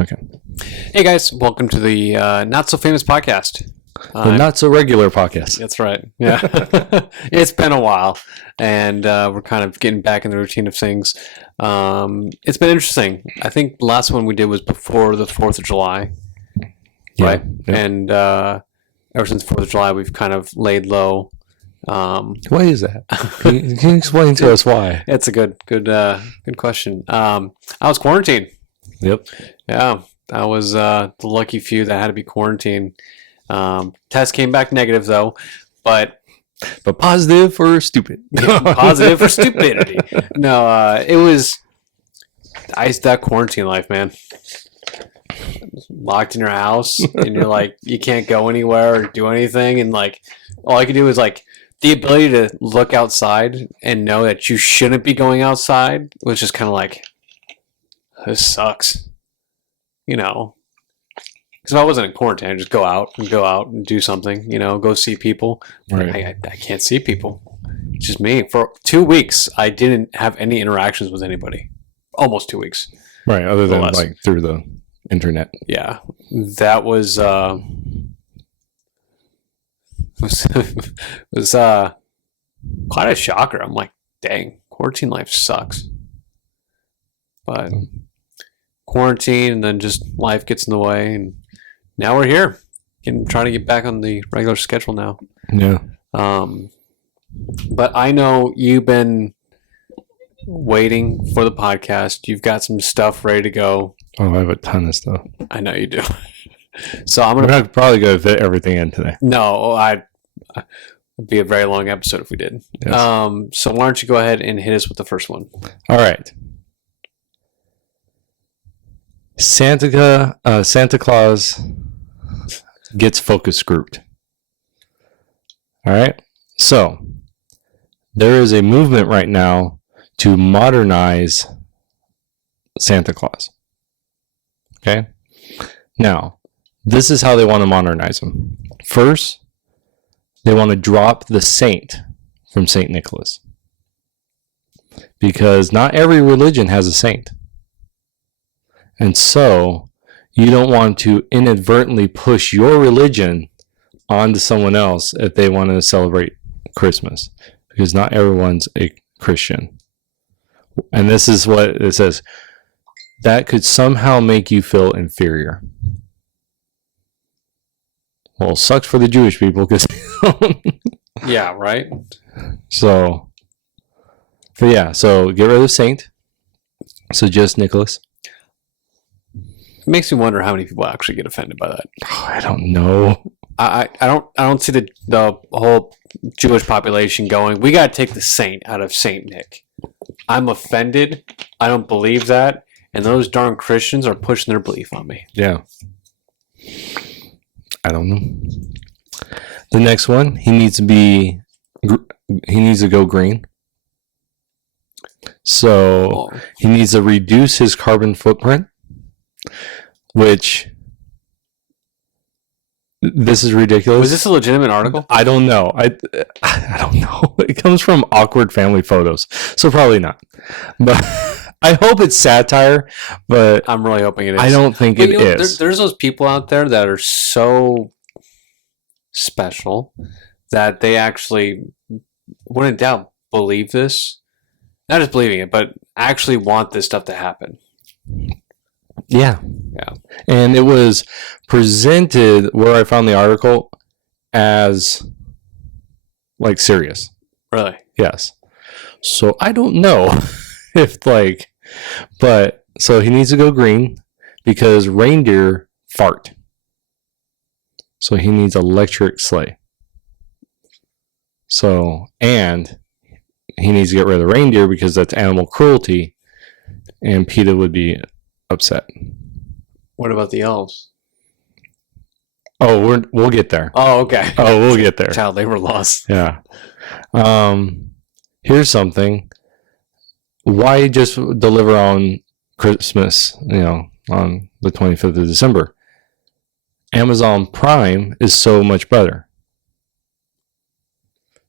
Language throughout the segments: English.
Okay. Hey guys, welcome to the Not So Famous podcast. The Not So Regular podcast. That's right. Yeah. It's been a while, and we're kind of getting back in the routine of things. It's been interesting. I think the last one we did was before the 4th of July. Yeah. Right? Yeah. And ever since 4th of July, we've kind of laid low. Why is that? Can you explain to us why? It's a good question. I was quarantined. Yep. Yeah, I was the lucky few that had to be quarantined. Test came back negative though, but positive or stupid? positive for stupidity. No, it was that quarantine life, man. Locked in your house, and you're like, you can't go anywhere or do anything, and like all I could do is like the ability to look outside and know that you shouldn't be going outside was just kind of like, this sucks, you know. Because if I wasn't in quarantine, I'd just go out and do something, you know, go see people. Right. I can't see people. It's just me. For 2 weeks, I didn't have any interactions with anybody. Almost 2 weeks. Right. Other than like through the internet. Yeah, that was quite a shocker. I'm like, dang, quarantine life sucks. But quarantine, and then just life gets in the way, and now we're here, trying to get back on the regular schedule now. Yeah. But I know you've been waiting for the podcast. You've got some stuff ready to go. Oh, I have a ton of stuff. I know you do. So We're not probably going to fit everything in today. No, it'd be a very long episode if we did. Yes. So why don't you go ahead and hit us with the first one? All right. Santa Claus gets focus grouped. All right. So there is a movement right now to modernize Santa Claus. Okay. Now, this is how they want to modernize him. First, they want to drop the saint from St. Nicholas, because not every religion has a saint. And so you don't want to inadvertently push your religion onto someone else if they want to celebrate Christmas, because not everyone's a Christian. And this is what it says. That could somehow make you feel inferior. Well, it sucks for the Jewish people, because Yeah, right. So get rid of saint. So just Nicholas. It makes me wonder how many people actually get offended by that. Oh, I don't know. I don't see the whole Jewish population going, we got to take the saint out of Saint Nick. I'm offended. I don't believe that. And those darn Christians are pushing their belief on me. Yeah. I don't know. The next one, he needs to go green. So he needs to reduce his carbon footprint, which this is ridiculous. Was this a legitimate article? I don't know. I don't know. It comes from Awkward Family Photos, so probably not. But I hope it's satire, but I'm really hoping it is. I don't think it is. There's those people out there that are so special that they actually, when in doubt, believe this. Not just believing it, but actually want this stuff to happen. Yeah. Yeah. And it was presented, where I found the article, as like serious. Really? Yes. So I don't know if but so he needs to go green because reindeer fart. So he needs electric sleigh. So, and he needs to get rid of the reindeer because that's animal cruelty, and PETA would be upset. What about the elves? Oh, we'll get there. Oh, okay. Oh, we'll get there. Child labor laws. Yeah. Here's something. Why just deliver on Christmas, on the 25th of December? Amazon Prime is so much better.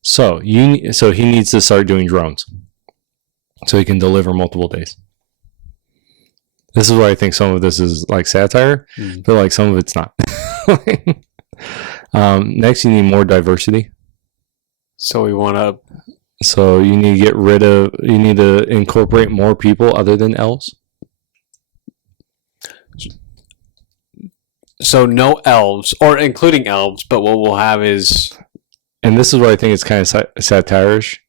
So he needs to start doing drones so he can deliver multiple days. This is where I think some of this is like satire, but like some of it's not. Next, you need more diversity. So we want to. So you need to get rid of. You need to incorporate more people other than elves. So no elves, or including elves, but what we'll have is. And this is where I think it's kind of satirish,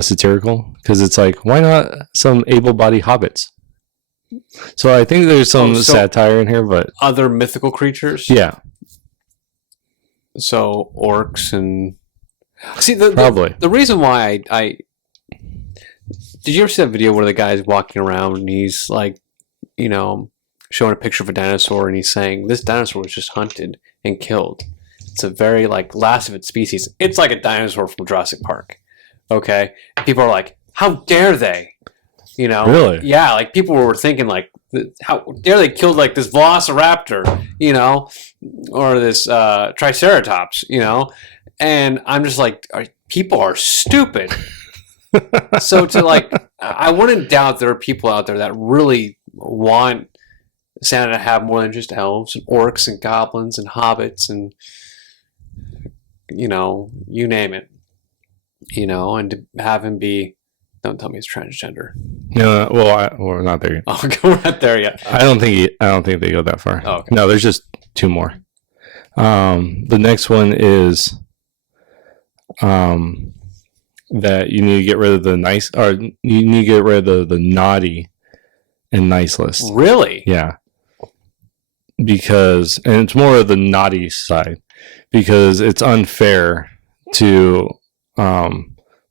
satirical, because it's like, why not some able-bodied hobbits? So I think there's some satire in here, but other mythical creatures. Yeah. So orcs and see probably the reason why I did you ever see that video where the guy's walking around and he's like, showing a picture of a dinosaur and he's saying this dinosaur was just hunted and killed. It's a very like last of its species. It's like a dinosaur from Jurassic Park. Okay, people are like, how dare they? Really? Yeah, like people were thinking like, how dare they kill like this velociraptor, or this triceratops, and I'm just like, people are stupid. So to like, I wouldn't doubt there are people out there that really want Santa to have more than just elves and orcs and goblins and hobbits and you name it, and to have him be. Don't tell me it's transgender. No, well, we're not there yet. Oh, we're not there yet. I don't think they go that far. Oh, okay. No, there's just two more. The next one is that you need to get rid of the nice, or you need to get rid of the naughty and nice list. Really? Yeah. And it's more of the naughty side, because it's unfair to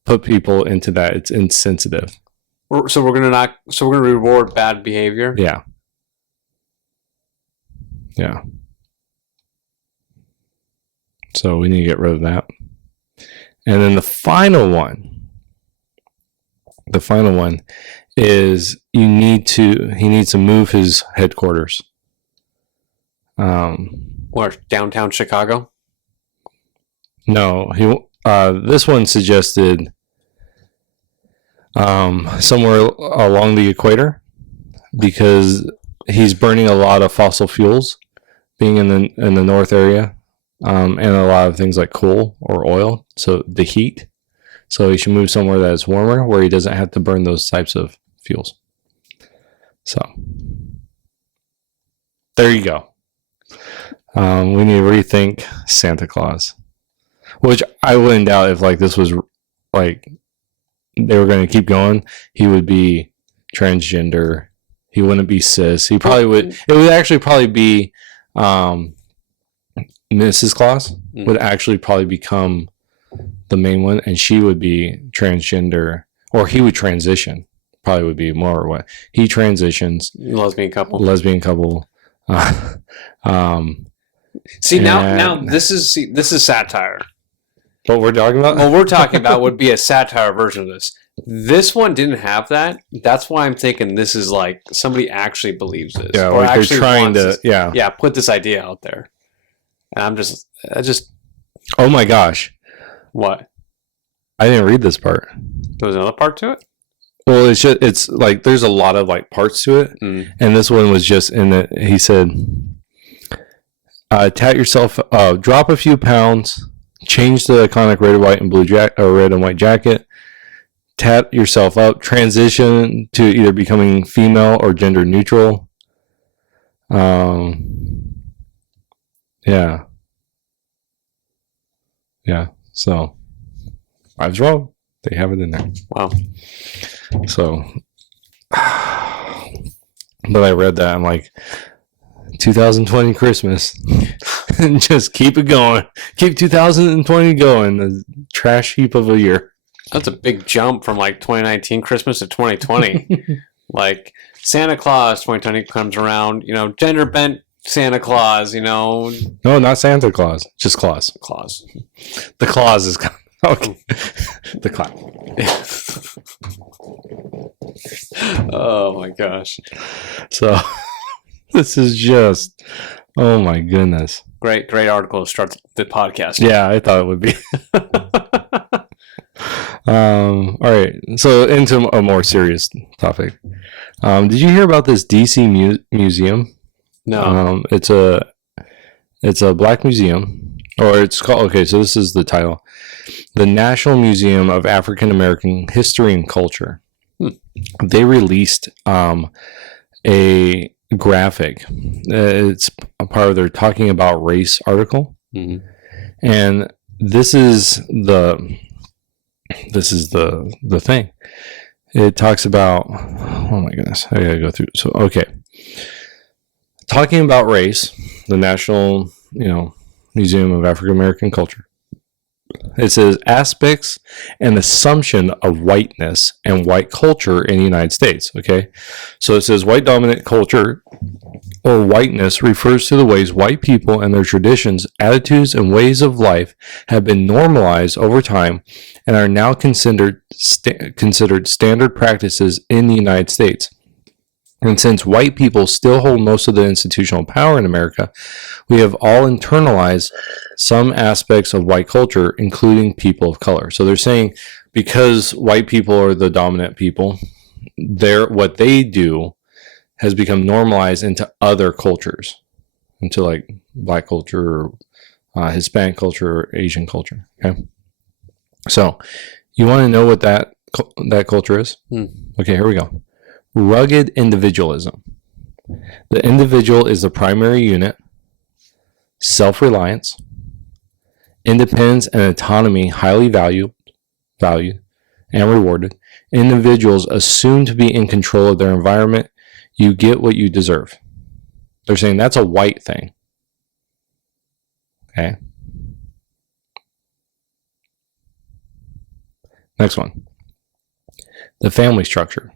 put people into that. It's insensitive. So we're gonna reward bad behavior. Yeah. Yeah. So we need to get rid of that. And then the final one is he needs to move his headquarters. Where, downtown Chicago? No, this one suggested somewhere along the equator, because he's burning a lot of fossil fuels, being in the north area, and a lot of things like coal or oil. So the heat. So he should move somewhere that is warmer, where he doesn't have to burn those types of fuels. So there you go. We need to rethink Santa Claus, which I wouldn't doubt if like this was like they were going to keep going. He would be transgender. He wouldn't be cis. He probably would. It would actually probably be Mrs. Claus would actually probably become the main one, and she would be transgender, or he would transition. Probably would be more what he transitions. Lesbian couple. See, now this is satire. What we're talking about? What we're talking about would be a satire version of this. This one didn't have that. That's why I'm thinking this is like somebody actually believes this. Yeah, or like actually they're trying to, this, yeah, put this idea out there. And I just. Oh my gosh! What? I didn't read this part. There was another part to it. Well, it's like there's a lot of like parts to it, and this one was just in it. He said, "Tat yourself, drop a few pounds, change the iconic red, white, and blue red and white jacket, tat yourself up, transition to either becoming female or gender neutral." Yeah. So I was wrong. They have it in there. Wow. So, but I read that, I'm like, 2020 Christmas, and just keep it going. Keep 2020 going. The trash heap of a year. That's a big jump from like 2019 Christmas to 2020. Like Santa Claus 2020 comes around, gender bent Santa Claus, No, not Santa Claus. Just Claus. Claus. The Claus is coming. Okay. The Claus. Oh my gosh. So this is just, oh my goodness. Great article to start the podcast. Yeah, I thought it would be. All right. So into a more serious topic. Did you hear about this DC museum? No. It's a black museum, or it's called. Okay, so this is the title: the National Museum of African American History and Culture. They released a graphic. It's a part of their Talking About Race article, and this is the thing. It talks about, oh my goodness, I gotta go through. So okay, Talking About Race, the National Museum of African American Culture. It says aspects and assumption of whiteness and white culture in the United States. Okay, so it says white dominant culture or whiteness refers to the ways white people and their traditions, attitudes, and ways of life have been normalized over time and are now considered standard practices in the United States. And since white people still hold most of the institutional power in America, we have all internalized some aspects of white culture, including people of color. So they're saying because white people are the dominant people, what they do has become normalized into other cultures, into like black culture, or Hispanic culture, or Asian culture. Okay, so you want to know what that culture is? Okay, here we go. Rugged individualism. The individual is the primary unit. Self-reliance, independence and autonomy highly valued and rewarded. Individuals assume to be in control of their environment. You get what you deserve. They're saying that's a white thing. Okay. Next one. The family structure.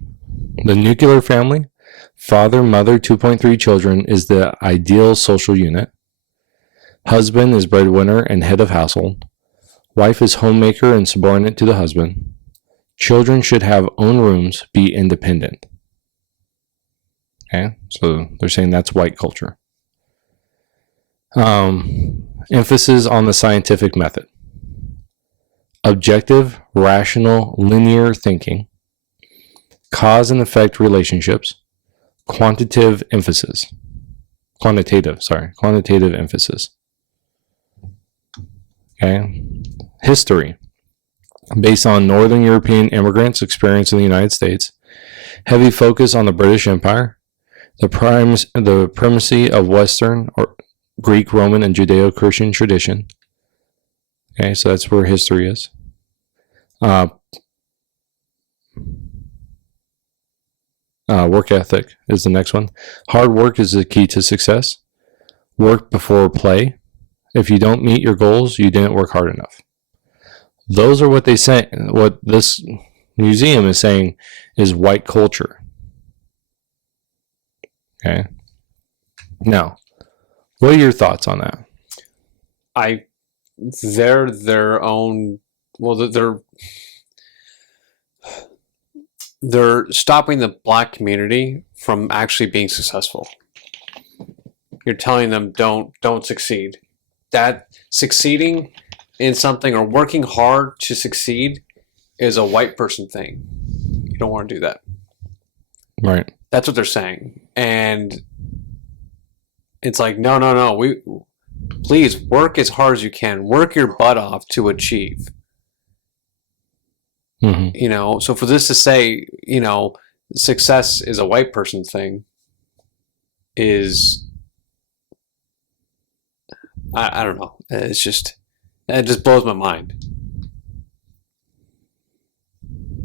The nuclear family, father, mother, 2.3 children, is the ideal social unit. Husband is breadwinner and head of household. Wife is homemaker and subordinate to the husband. Children should have own rooms, be independent. Okay, so they're saying that's white culture. Emphasis on the scientific method. Objective, rational, linear thinking. Cause and effect relationships. Quantitative emphasis. Quantitative emphasis. Okay. History. Based on Northern European immigrants' experience in the United States. Heavy focus on the British Empire. The primacy of Western or Greek, Roman, and Judeo-Christian tradition. Okay, so that's where history is. Work ethic is the next one. Hard work is the key to success. Work before play. If you don't meet your goals, you didn't work hard enough. Those are what they say. What this museum is saying is white culture. Okay. Now, what are your thoughts on that? They're their own. Well, they're stopping the black community from actually being successful. You're telling them don't succeed. That succeeding in something or working hard to succeed is a white person thing. You don't want to do that. Right. That's what they're saying. And it's like, no. Please work as hard as you can. Work your butt off to achieve. Mm-hmm. So for this to say, success is a white person thing is, I don't know. It just blows my mind.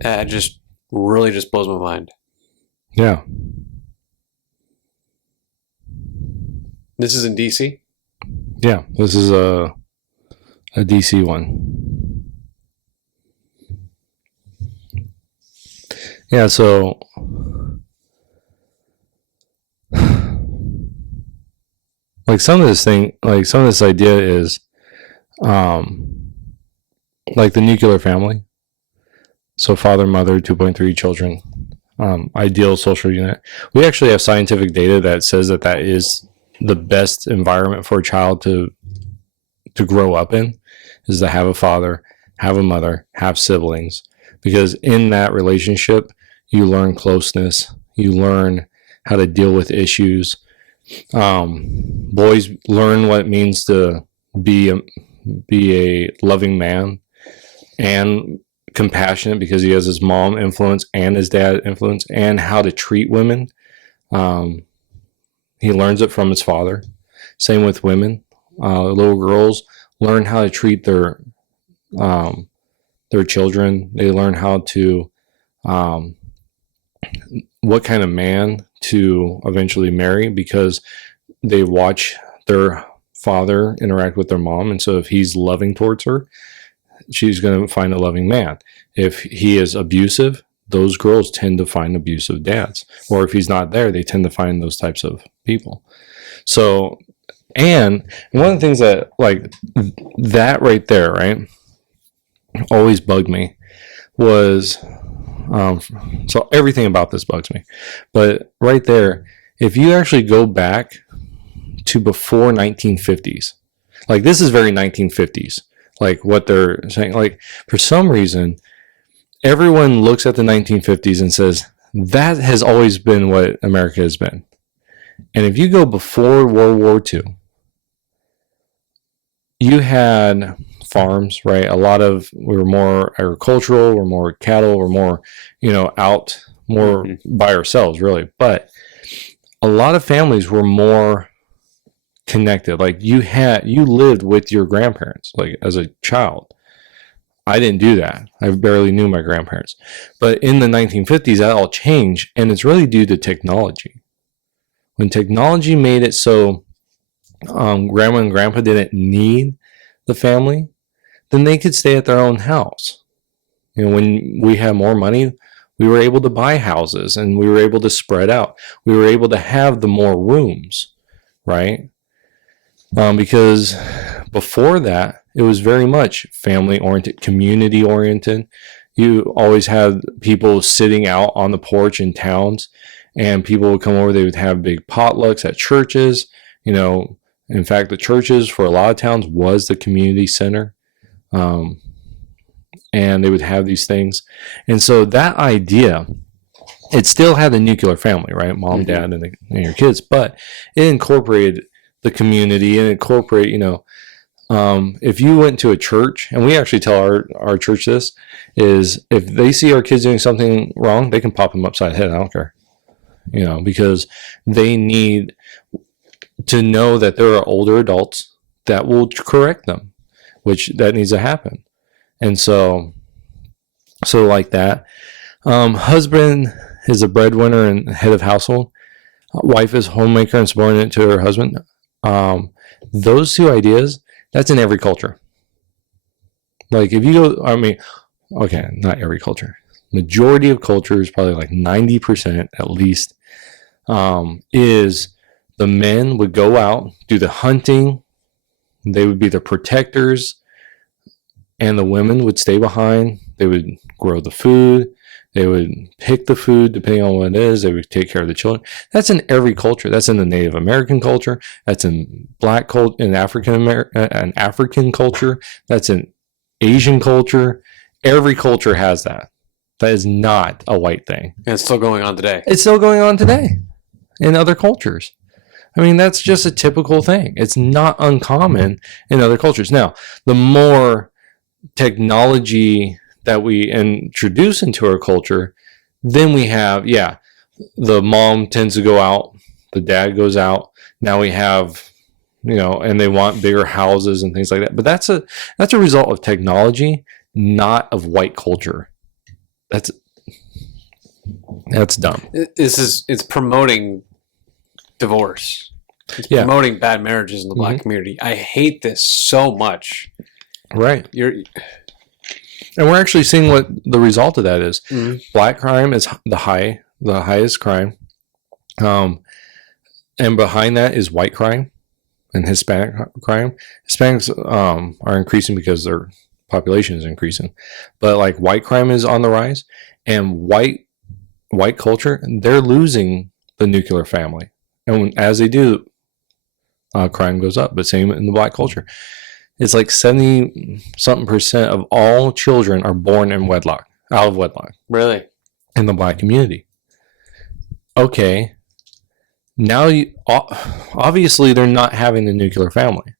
It just really just blows my mind. Yeah. This is in DC? Yeah, this is a DC one. Yeah, so some of this idea is like the nuclear family. So father, mother, 2.3 children, ideal social unit. We actually have scientific data that says that is the best environment for a child to grow up in, is to have a father, have a mother, have siblings, because in that relationship, you learn closeness, you learn how to deal with issues. Boys learn what it means to be a loving man and compassionate, because he has his mom influence and his dad influence, and how to treat women. He learns it from his father. Same with women. Little girls learn how to treat their children. They learn how to what kind of man to eventually marry, because they watch their father interact with their mom. And so if he's loving towards her, she's going to find a loving man. If he is abusive, those girls tend to find abusive dads. Or if he's not there, they tend to find those types of people. So, and one of the things that, like, that right there, right, always bugged me was, so everything about this bugs me. But right there, if you actually go back to before 1950s, like, this is very 1950s, like what they're saying. Like, for some reason, everyone looks at the 1950s and says, that has always been what America has been. And if you go before World War II, you had farms, right? We were more agricultural, we're more cattle, we're more, out more by ourselves, really. But a lot of families were more connected. Like, you lived with your grandparents, like, as a child. I didn't do that. I barely knew my grandparents. But in the 1950s, that all changed, and it's really due to technology. When technology made it so grandma and grandpa didn't need the family, then they could stay at their own house. When we had more money, we were able to buy houses, and we were able to spread out. We were able to have the more rooms, right? Because before that, it was very much family-oriented, community-oriented. You always had people sitting out on the porch in towns, and people would come over. They would have big potlucks at churches. In fact, the churches for a lot of towns was the community center. And they would have these things. And so that idea, it still had the nuclear family, right? Mom, dad, and your kids. But it incorporated the community, and incorporate, if you went to a church, and we actually tell our church this, is if they see our kids doing something wrong, they can pop them upside the head. I don't care. Because they need to know that there are older adults that will correct them, which that needs to happen. And so like that. Husband is a breadwinner and head of household. Wife is homemaker and subordinate to her husband. Those two ideas, that's in every culture. Like, if you go, okay, not every culture. Majority of cultures, probably like 90% at least, is the men would go out, do the hunting, they would be the protectors, and the women would stay behind. They would grow the food, they would pick the food depending on what it is, they would take care of the children. That's in every culture. That's in the Native American culture, that's in Black culture, in African culture, that's in Asian culture. Every culture has that. That is not a white thing. And it's still going on today. It's still going on today in other cultures. That's just a typical thing. It's not uncommon in other cultures. Now, the more technology that we introduce into our culture, then we have, the mom tends to go out, the dad goes out. Now we have, and they want bigger houses and things like that. But that's a result of technology, not of white culture. That's dumb. It's promoting divorce. It's promoting bad marriages in the Black community. I hate this so much. Right. And we're actually seeing what the result of that is. Black crime is the highest crime. And behind that is white crime and Hispanic crime. Hispanics are increasing because their population is increasing. But like, white crime is on the rise, and white culture, they're losing the nuclear family. And as they do, crime goes up. But same in the Black culture. It's like 70-something% of all children are born in wedlock. out of wedlock Really? in the black community. Okay. Now, obviously, they're not having the nuclear family.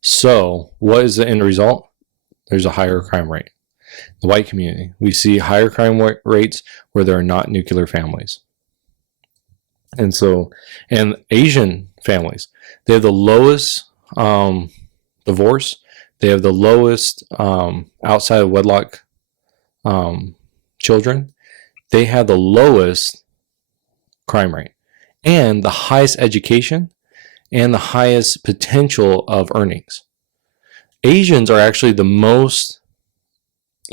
So, what is the end result? There's a higher crime rate. The white community, we see higher crime rates where there are not nuclear families. And so, and Asian families, they have the lowest divorce. They have the lowest outside of wedlock children. They have the lowest crime rate and the highest education and the highest potential of earnings. Asians are actually the most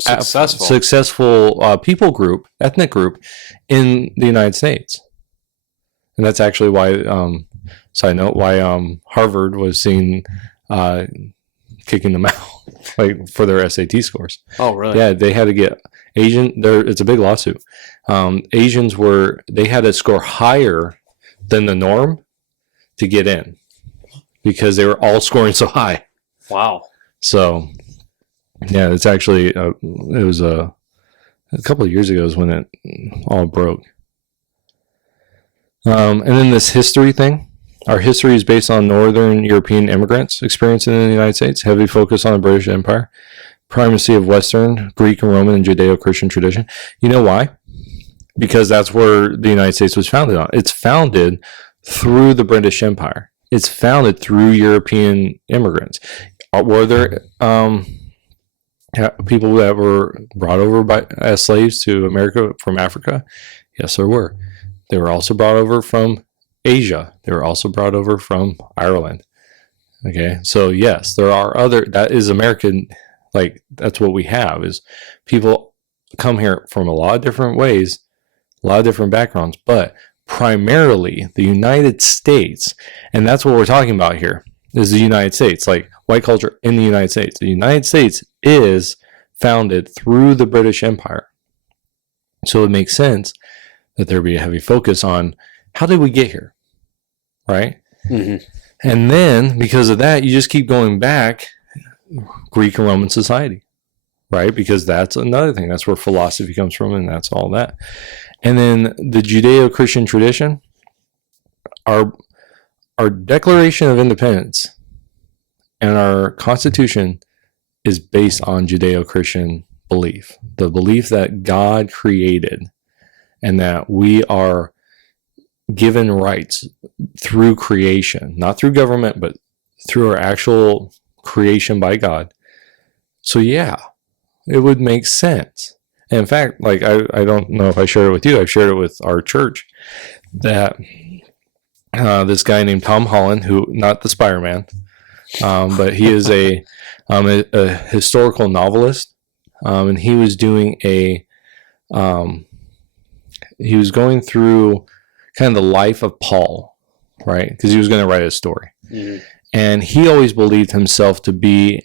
successful people group, ethnic group in the United States. And that's actually why, side note, why Harvard was seen kicking them out like for their SAT scores. Oh, really? Yeah, they had to get it's a big lawsuit. Asians they had to score higher than the norm to get in because they were all scoring so high. Wow. So, yeah, it's actually, it was a couple of years ago is when it all broke. And then this history thing. Our history is based on Northern European immigrants experiencing in the United States, heavy focus on the British Empire, primacy of Western, Greek and Roman, and Judeo-Christian tradition. You know why? Because that's where the United States was founded on. It's founded through the British Empire. It's founded through European immigrants. Were there people that were brought over as slaves to America from Africa? Yes, there were. They were also brought over from Asia. They were also brought over from Ireland. Okay, so yes, there are that is American, like that's what we have, is people come here from a lot of different ways, a lot of different backgrounds, but primarily the United States, and that's what we're talking about here, is the United States, like white culture in the United States. The United States is founded through the British Empire. So it makes sense that there be a heavy focus on how did we get here, right? Mm-hmm. And then because of that, you just keep going back, Greek and Roman society, right? Because that's another thing. That's where philosophy comes from, and that's all that. And then the Judeo-Christian tradition, our Declaration of Independence and our Constitution is based on Judeo-Christian belief, the belief that God created and that we are given rights through creation, not through government, but through our actual creation by God. So yeah, it would make sense. And in fact, like I don't know if I shared it with you, I've shared it with our church, that this guy named Tom Holland, who, not the Spider-Man, but he is a historical novelist, and he was doing he was going through kind of the life of Paul, right? Because he was going to write a story. Mm-hmm. And he always believed himself to be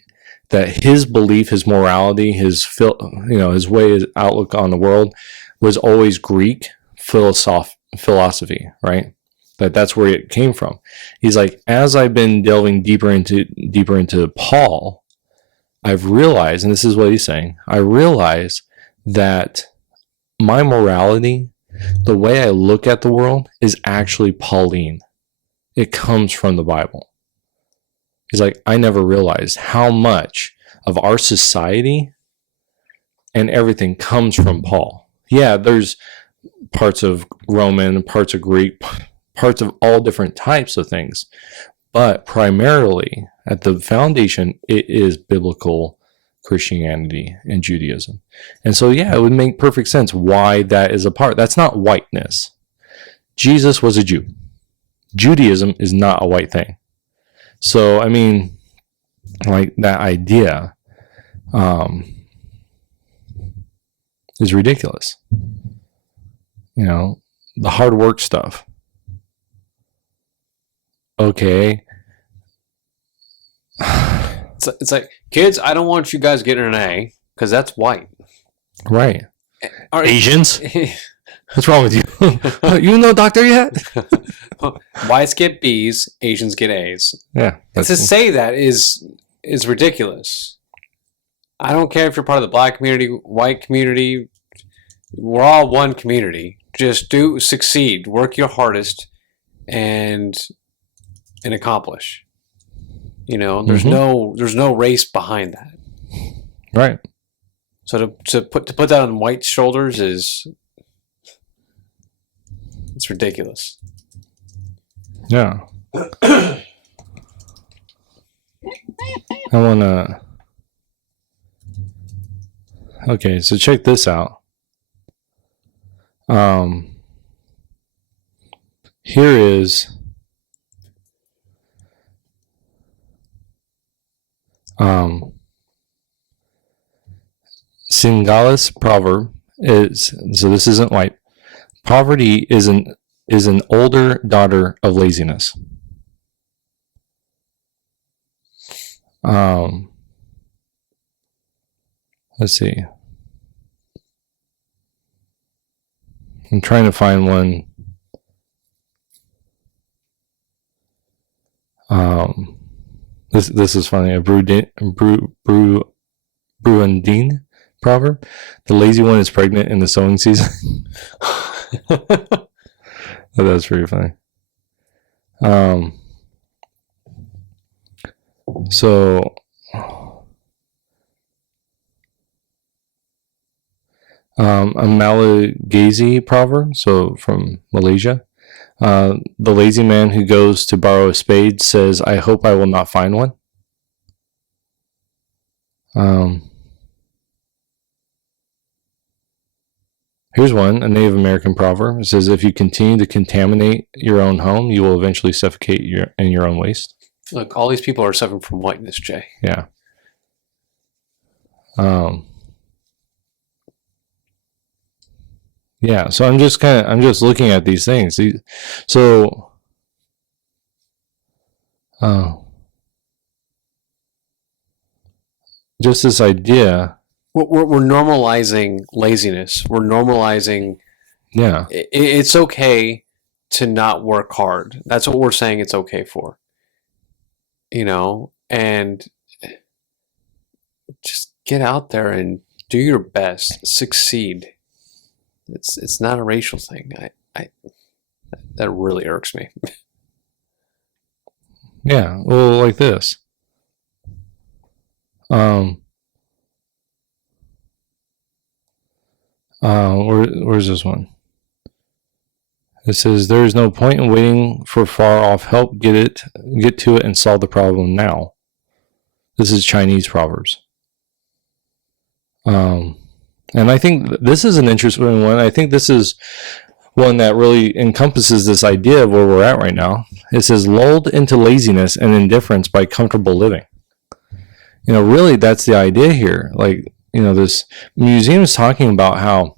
that his belief, his morality, his way, his outlook on the world was always Greek philosophy, right? That's where it came from. He's like, as I've been delving deeper into Paul, I've realized, and this is what he's saying, I realize that my morality, the way I look at the world, is actually Pauline. It comes from the Bible. He's like, I never realized how much of our society and everything comes from Paul. Yeah, there's parts of Roman, parts of Greek, parts of all different types of things. But primarily, at the foundation, it is biblical Christianity and Judaism. And so, yeah, it would make perfect sense why that is a part. That's not whiteness. Jesus was a Jew. Judaism is not a white thing. So, I mean, like that idea is ridiculous. You know, the hard work stuff. Okay. It's like, kids, I don't want you guys getting an A because that's white. Right. Asians? What's wrong with you? You no doctor yet? Whites get B's, Asians get A's. Yeah. To say that is ridiculous. I don't care if you're part of the black community, white community, we're all one community. Just succeed, work your hardest, and accomplish. There's no race behind that. Right. So to put that on white shoulders it's ridiculous. Yeah. I wanna. Okay, so check this out. Here is Singalis proverb is, so this isn't white. Poverty is an older daughter of laziness. Let's see. I'm trying to find one. This is funny. A Bruandine proverb. The lazy one is pregnant in the sowing season. That's pretty funny. So a Malagasy proverb, so from Malaysia. The lazy man who goes to borrow a spade says, "I hope I will not find one." Here's one, a Native American proverb. It says, "If you continue to contaminate your own home, you will eventually suffocate in your own waste." Look, all these people are suffering from whiteness, Jay. Yeah. Yeah, so I'm just looking at these things. So, just this idea. We're normalizing laziness. We're normalizing. Yeah. It's okay to not work hard. That's what we're saying it's okay for. And just get out there and do your best. Succeed. It's not a racial thing. That really irks me. Yeah, well, like this. Where's this one? It says, "There is no point in waiting for far off help. Get to it and solve the problem now." This is Chinese proverbs. And I think this is an interesting one. I think this is one that really encompasses this idea of where we're at right now. It says, "Lulled into laziness and indifference by comfortable living." Really, that's the idea here. Like, this museum is talking about how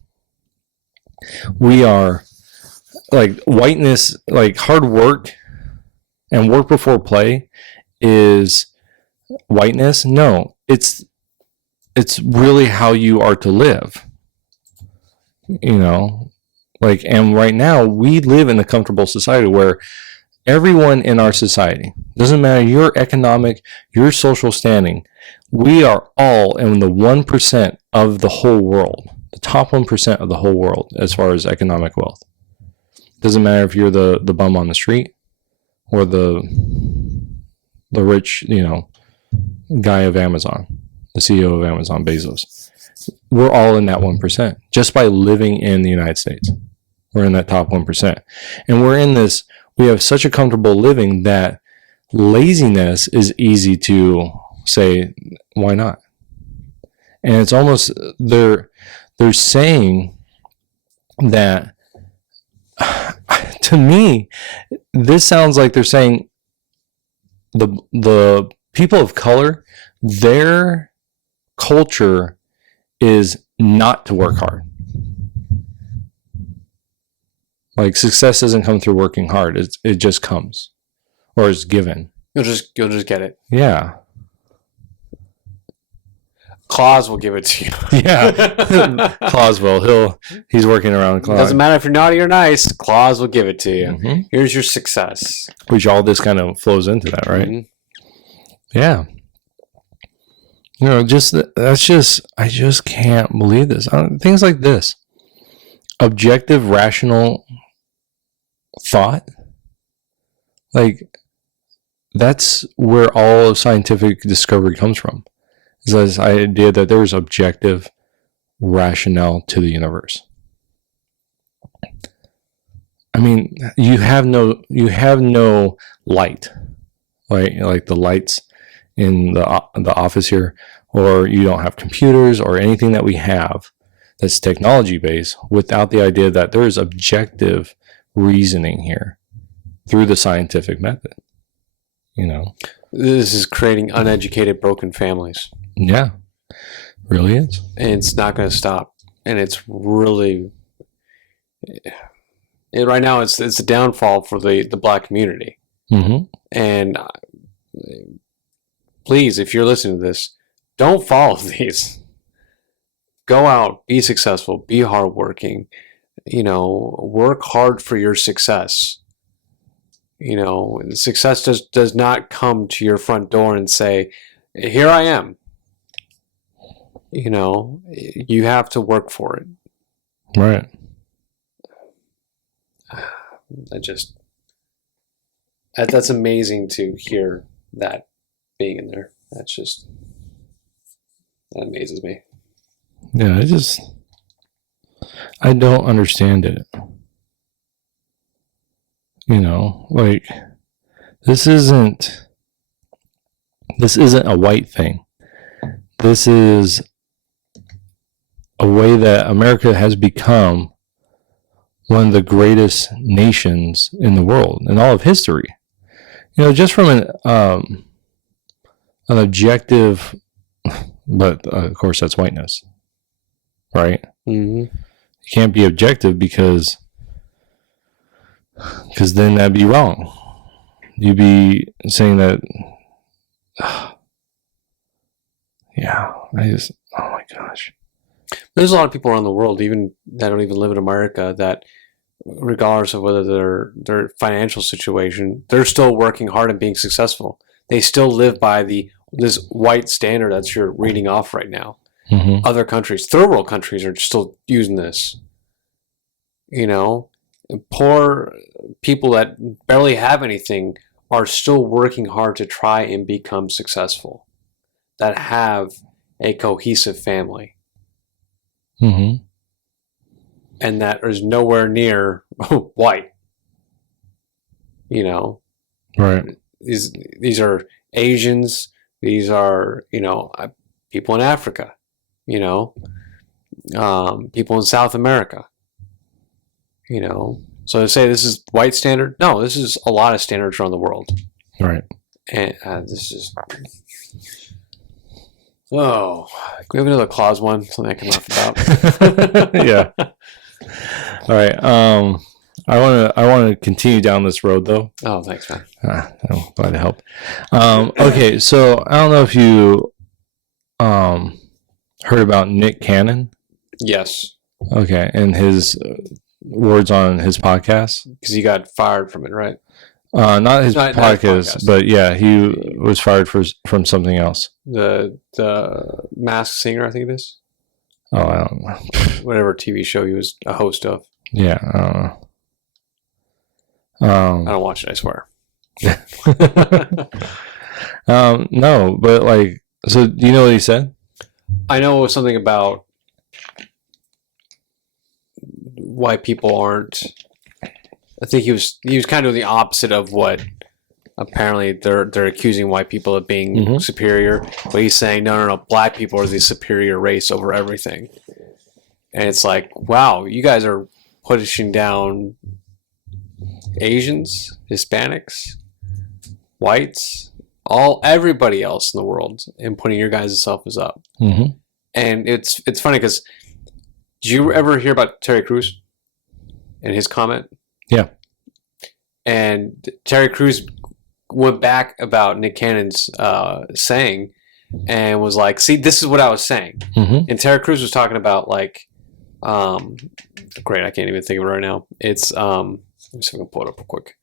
we are, like, whiteness, like hard work and work before play is whiteness. No, it's really how you are to live. And right now we live in a comfortable society where everyone in our society, doesn't matter your economic, your social standing, we are all in the 1% of the whole world, the top 1% of the whole world as far as economic wealth. Doesn't matter if you're the bum on the street or the rich, guy of Amazon, the CEO of Amazon, Bezos. We're all in that 1% just by living in the United States. We're in that top 1%. And we have such a comfortable living that laziness is easy to say, why not? And it's almost, they're saying that, to me, this sounds like they're saying the people of color, their culture is not to work hard. Like, success doesn't come through working hard. It just comes, or is given. You'll just get it. Yeah. Claus will give it to you. Yeah. Claus will. He's working around the clock. Doesn't matter if you're naughty or nice. Claus will give it to you. Mm-hmm. Here's your success. Which all this kind of flows into that, right? Mm-hmm. Yeah. I just can't believe this. Things like this. objective, rational thought. Like, that's where all of scientific discovery comes from. Is this idea that there's objective rationale to the universe. I mean, you have no light, right? Like the lights in the office here, or you don't have computers or anything that we have that's technology based without the idea that there is objective reasoning here through the scientific method. You know, this is creating uneducated, broken families. Yeah, really is, and it's not going to stop. And it's really. Right now, it's a downfall for the Black community. Mm-hmm. And please, if you're listening to this, don't follow these. Go out, be successful, be hardworking. Work hard for your success. Success does not come to your front door and say, "Here I am." You have to work for it. Right. That's amazing to hear that being in there. That amazes me. Yeah, I don't understand it. Like, this isn't a white thing. This is a way that America has become one of the greatest nations in the world in all of history. Just from an objective, but of course that's whiteness, right? Mm-hmm. You can't be objective because then that'd be wrong. You'd be saying that, yeah, oh my gosh. There's a lot of people around the world, even that don't even live in America, that regardless of whether their financial situation, they're still working hard and being successful. They still live by this white standard that you're reading off right now. Mm-hmm. Other countries, third world countries, are still using this. Poor people that barely have anything are still working hard to try and become successful, that have a cohesive family. Mm-hmm. And that is nowhere near white. Right. These are Asians. These are people in Africa. People in South America. So to say this is white standard, no, this is a lot of standards around the world. Right. And this is. Oh, can we have another clause one? Something I can laugh about. Yeah. All right. I want to continue down this road though. Oh, thanks, man. I'm glad to help. Okay, so I don't know if you heard about Nick Cannon. Yes. Okay, and his words on his podcast. Because he got fired from it, right? Not his podcast, but yeah, he was fired from something else. The Masked Singer, I think it is. Oh, I don't know. Whatever TV show he was a host of. Yeah, I don't know. I don't watch it, I swear. No, but like, so do you know what he said? I know it was something about why people aren't. I think he was kind of the opposite of what apparently they're accusing white people of being superior. But he's saying no, black people are the superior race over everything. And it's like, wow, you guys are pushing down Asians, Hispanics, whites, everybody else in the world, and putting your guys' selfies up. Mm-hmm. And it's funny because did you ever hear about Terry Crews and his comment? Yeah. And Terry Crews went back about Nick Cannon's saying and was like, see, this is what I was saying. Mm-hmm. And Terry Crews was talking about like, great, I can't even think of it right now. It's, let me see if I can pull it up real quick.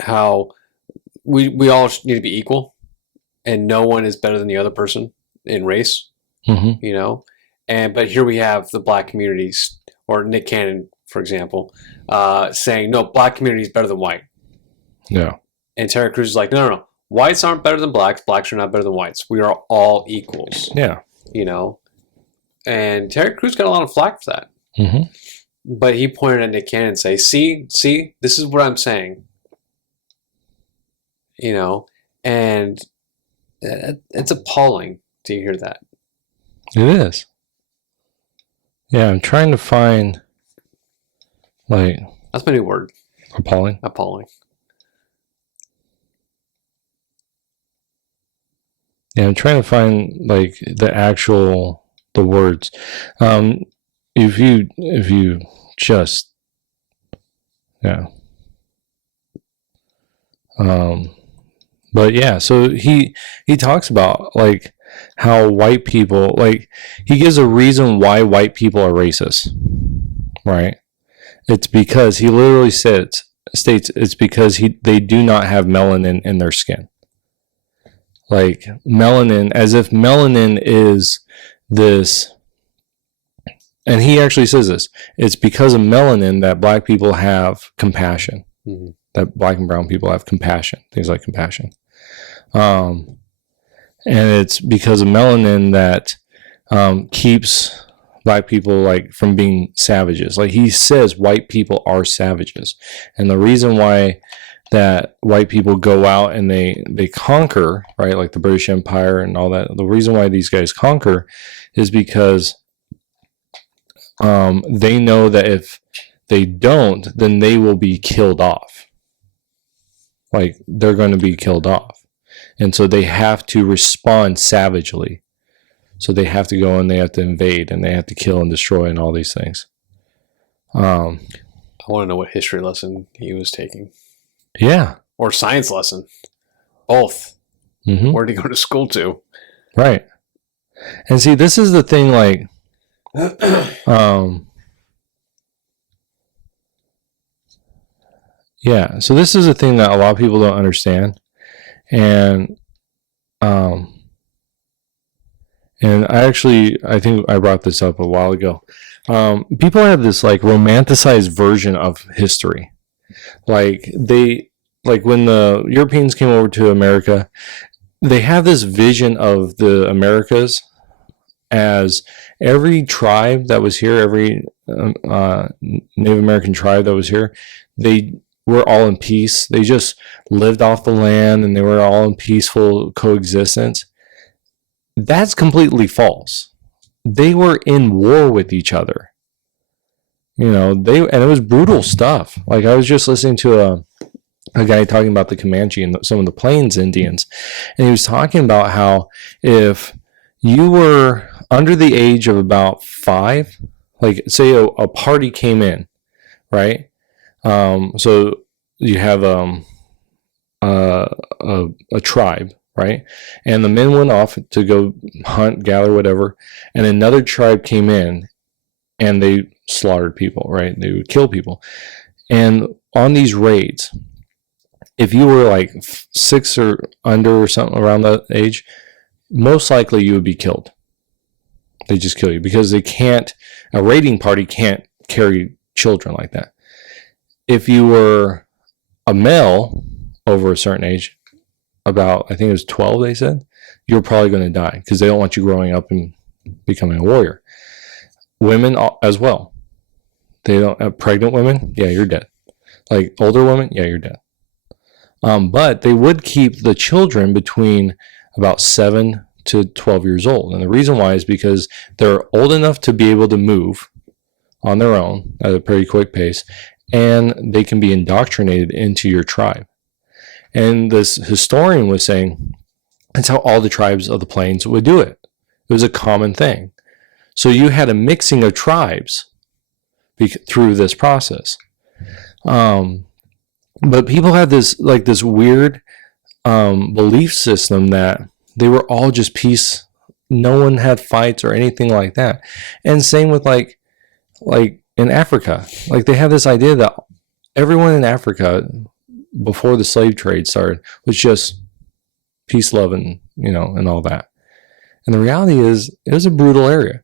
How we all need to be equal and no one is better than the other person in race, mm-hmm. but here we have the black communities or Nick Cannon, for example, saying, no, black community is better than white. Yeah. And Terry Crews is like, no. Whites aren't better than blacks. Blacks are not better than whites. We are all equals. Yeah. You know? And Terry Crews got a lot of flack for that. Mm-hmm. But he pointed at Nick Cannon and say, see, this is what I'm saying. You know? And it's appalling to hear that. It is. Yeah, I'm trying to find, like... That's my new word. Appalling? Appalling. Yeah, I'm trying to find, like, the words. If you just... Yeah. But yeah, so he talks about, like, how white people, like, he gives a reason why white people are racist, right? It's because he literally states it's because they do not have melanin in their skin. Like, melanin, as if melanin is this, and he actually says this, it's because of melanin that black people have compassion. Mm-hmm. That black and brown people have compassion, things like compassion. And it's because of melanin that keeps black people, like, from being savages. Like, he says white people are savages. And the reason why that white people go out and they conquer, right, like the British Empire and all that, the reason why these guys conquer is because they know that if they don't, then they will be killed off. Like, they're going to be killed off. And so they have to respond savagely. So they have to go and they have to invade and they have to kill and destroy and all these things. I want to know what history lesson he was taking. Yeah. Or science lesson. Both. Mm-hmm. Where did he go to school to? Right. And see, this is the thing, like, yeah, so this is a thing that a lot of people don't understand. And I think I brought this up a while ago. People have this, like, romanticized version of history. Like, when the Europeans came over to America, they have this vision of the Americas as every tribe that was here, every Native American tribe that was here, they were all in peace. They just lived off the land and they were all in peaceful coexistence. That's completely false. They were in war with each other. You know, and it was brutal stuff. Like, I was just listening to a guy talking about the Comanche and some of the Plains Indians, and he was talking about how if you were under the age of about 5, like, say a party came in, right? So you have a tribe, right? And the men went off to go hunt, gather, whatever, and another tribe came in and they slaughtered people, right? They would kill people. And on these raids, if you were like 6 or under or something around that age, most likely you would be killed. They just kill you because a raiding party can't carry children like that. If you were a male over a certain age, about, I think it was 12, they said, you're probably going to die because they don't want you growing up and becoming a warrior. Women as well. They don't have pregnant women. Yeah, you're dead. Like, older women. Yeah, you're dead. But they would keep the children between about 7 to 12 years old. And the reason why is because they're old enough to be able to move on their own at a pretty quick pace, and they can be indoctrinated into your tribe. And this historian was saying that's how all the tribes of the plains would do it. It was a common thing. So you had a mixing of tribes through this process. But people had this weird belief system that they were all just peace. No one had fights or anything like that. And same with like in Africa, like they have this idea that everyone in Africa before the slave trade started was just peace, love, and and all that. And the reality is, it was a brutal area.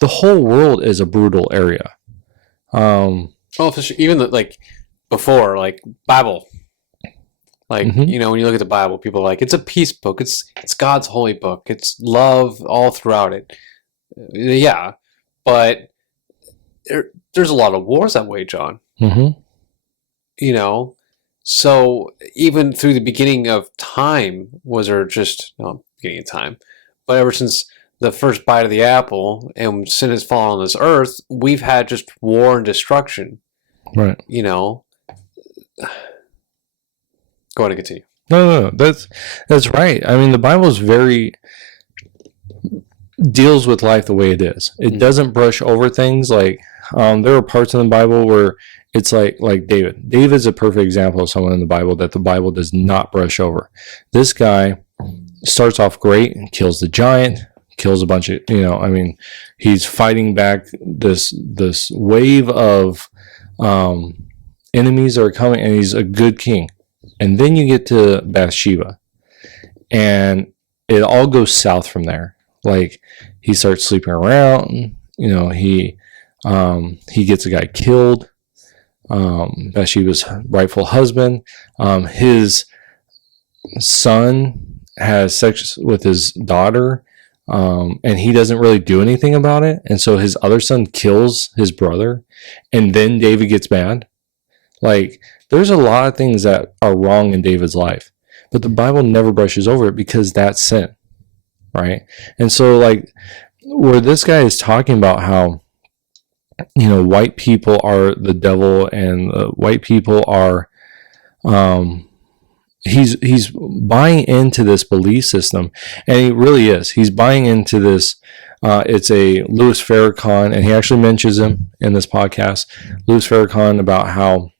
The whole world is a brutal area. Well, for sure, even like before, like Bible, like Mhm. when you look at the Bible, people are like it's a peace book. It's God's holy book. It's love all throughout it. Yeah, but there's a lot of wars that wage on. Mhm. So even through the beginning of time, was there just no beginning of time, but ever since the first bite of the apple and sin has fallen on this earth, we've had just war and destruction. Right. Go ahead and continue. No, that's right. I mean, the Bible is very deals with life the way it is. It doesn't brush over things. Like there are parts in the Bible where it's like David. David's a perfect example of someone in the Bible that the Bible does not brush over. This guy starts off great, kills the giant, kills a bunch of he's fighting back this wave of enemies that are coming, and he's a good king. And then you get to Bathsheba, and it all goes south from there. Like he starts sleeping around. He gets a guy killed. Bathsheba's rightful husband. His son has sex with his daughter, and he doesn't really do anything about it. And so his other son kills his brother, and then David gets mad. Like, there's a lot of things that are wrong in David's life, but the Bible never brushes over it because that's sin, right? And so, like, where this guy is talking about how white people are the devil, and white people are he's buying into this belief system, and he really is. He's buying into this. It's a Louis Farrakhan, and he actually mentions him in this podcast. Louis Farrakhan, about how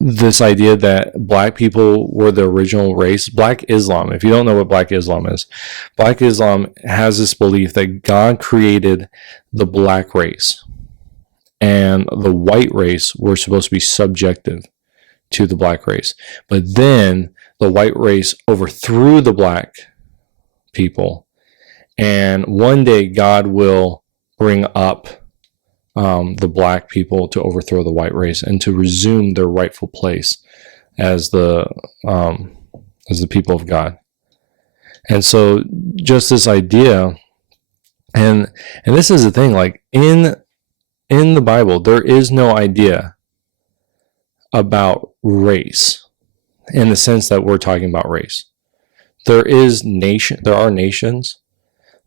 this idea that black people were the original race. Black Islam, if you don't know what Black Islam is, Black Islam has this belief that God created the black race, and the white race were supposed to be subjective to the black race. But then the white race overthrew the black people, and one day God will bring up the black people to overthrow the white race and to resume their rightful place as the people of God. And so just this idea, and this is the thing, like in the Bible, there is no idea about race in the sense that we're talking about race. There are nations,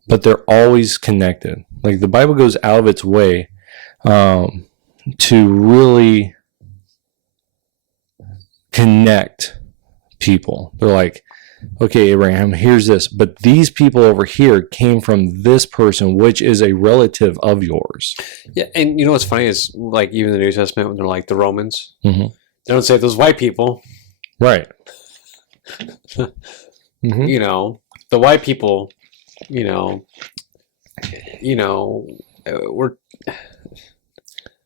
but they're always connected. Like the Bible goes out of its way to really connect people. They're like, okay, Abraham, here's this, but these people over here came from this person, which is a relative of yours. Yeah, and you know what's funny is, like, even the New Testament, when they're like the Romans, Mm-hmm. they don't say those white people. Right. Mm-hmm. The white people, we're...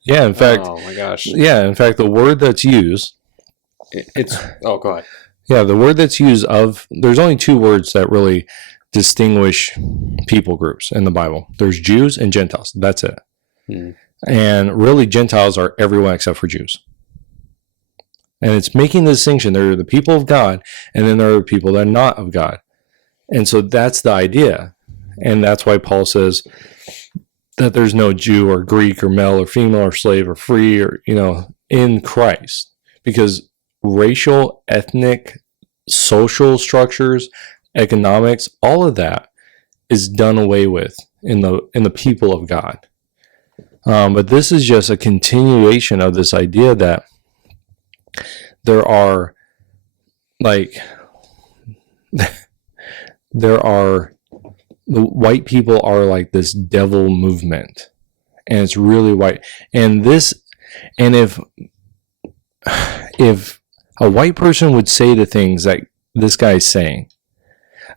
Yeah, in fact... Oh, my gosh. Yeah, in fact, the word that's used... It's... Oh, go ahead. Yeah, the word that's used of... There's only two words that really distinguish people groups in the Bible. There's Jews and Gentiles. That's it. And really, Gentiles are everyone except for Jews. And it's making the distinction. There are the people of God, and then there are people that are not of God. And so that's the idea. And that's why Paul says that there's no Jew or Greek or male or female or slave or free or, in Christ. Because racial, ethnic, social structures, economics, all of that is done away with in the people of God. But this is just a continuation of this idea that there are the white people are like this devil movement, and it's really white. And if a white person would say the things that this guy's saying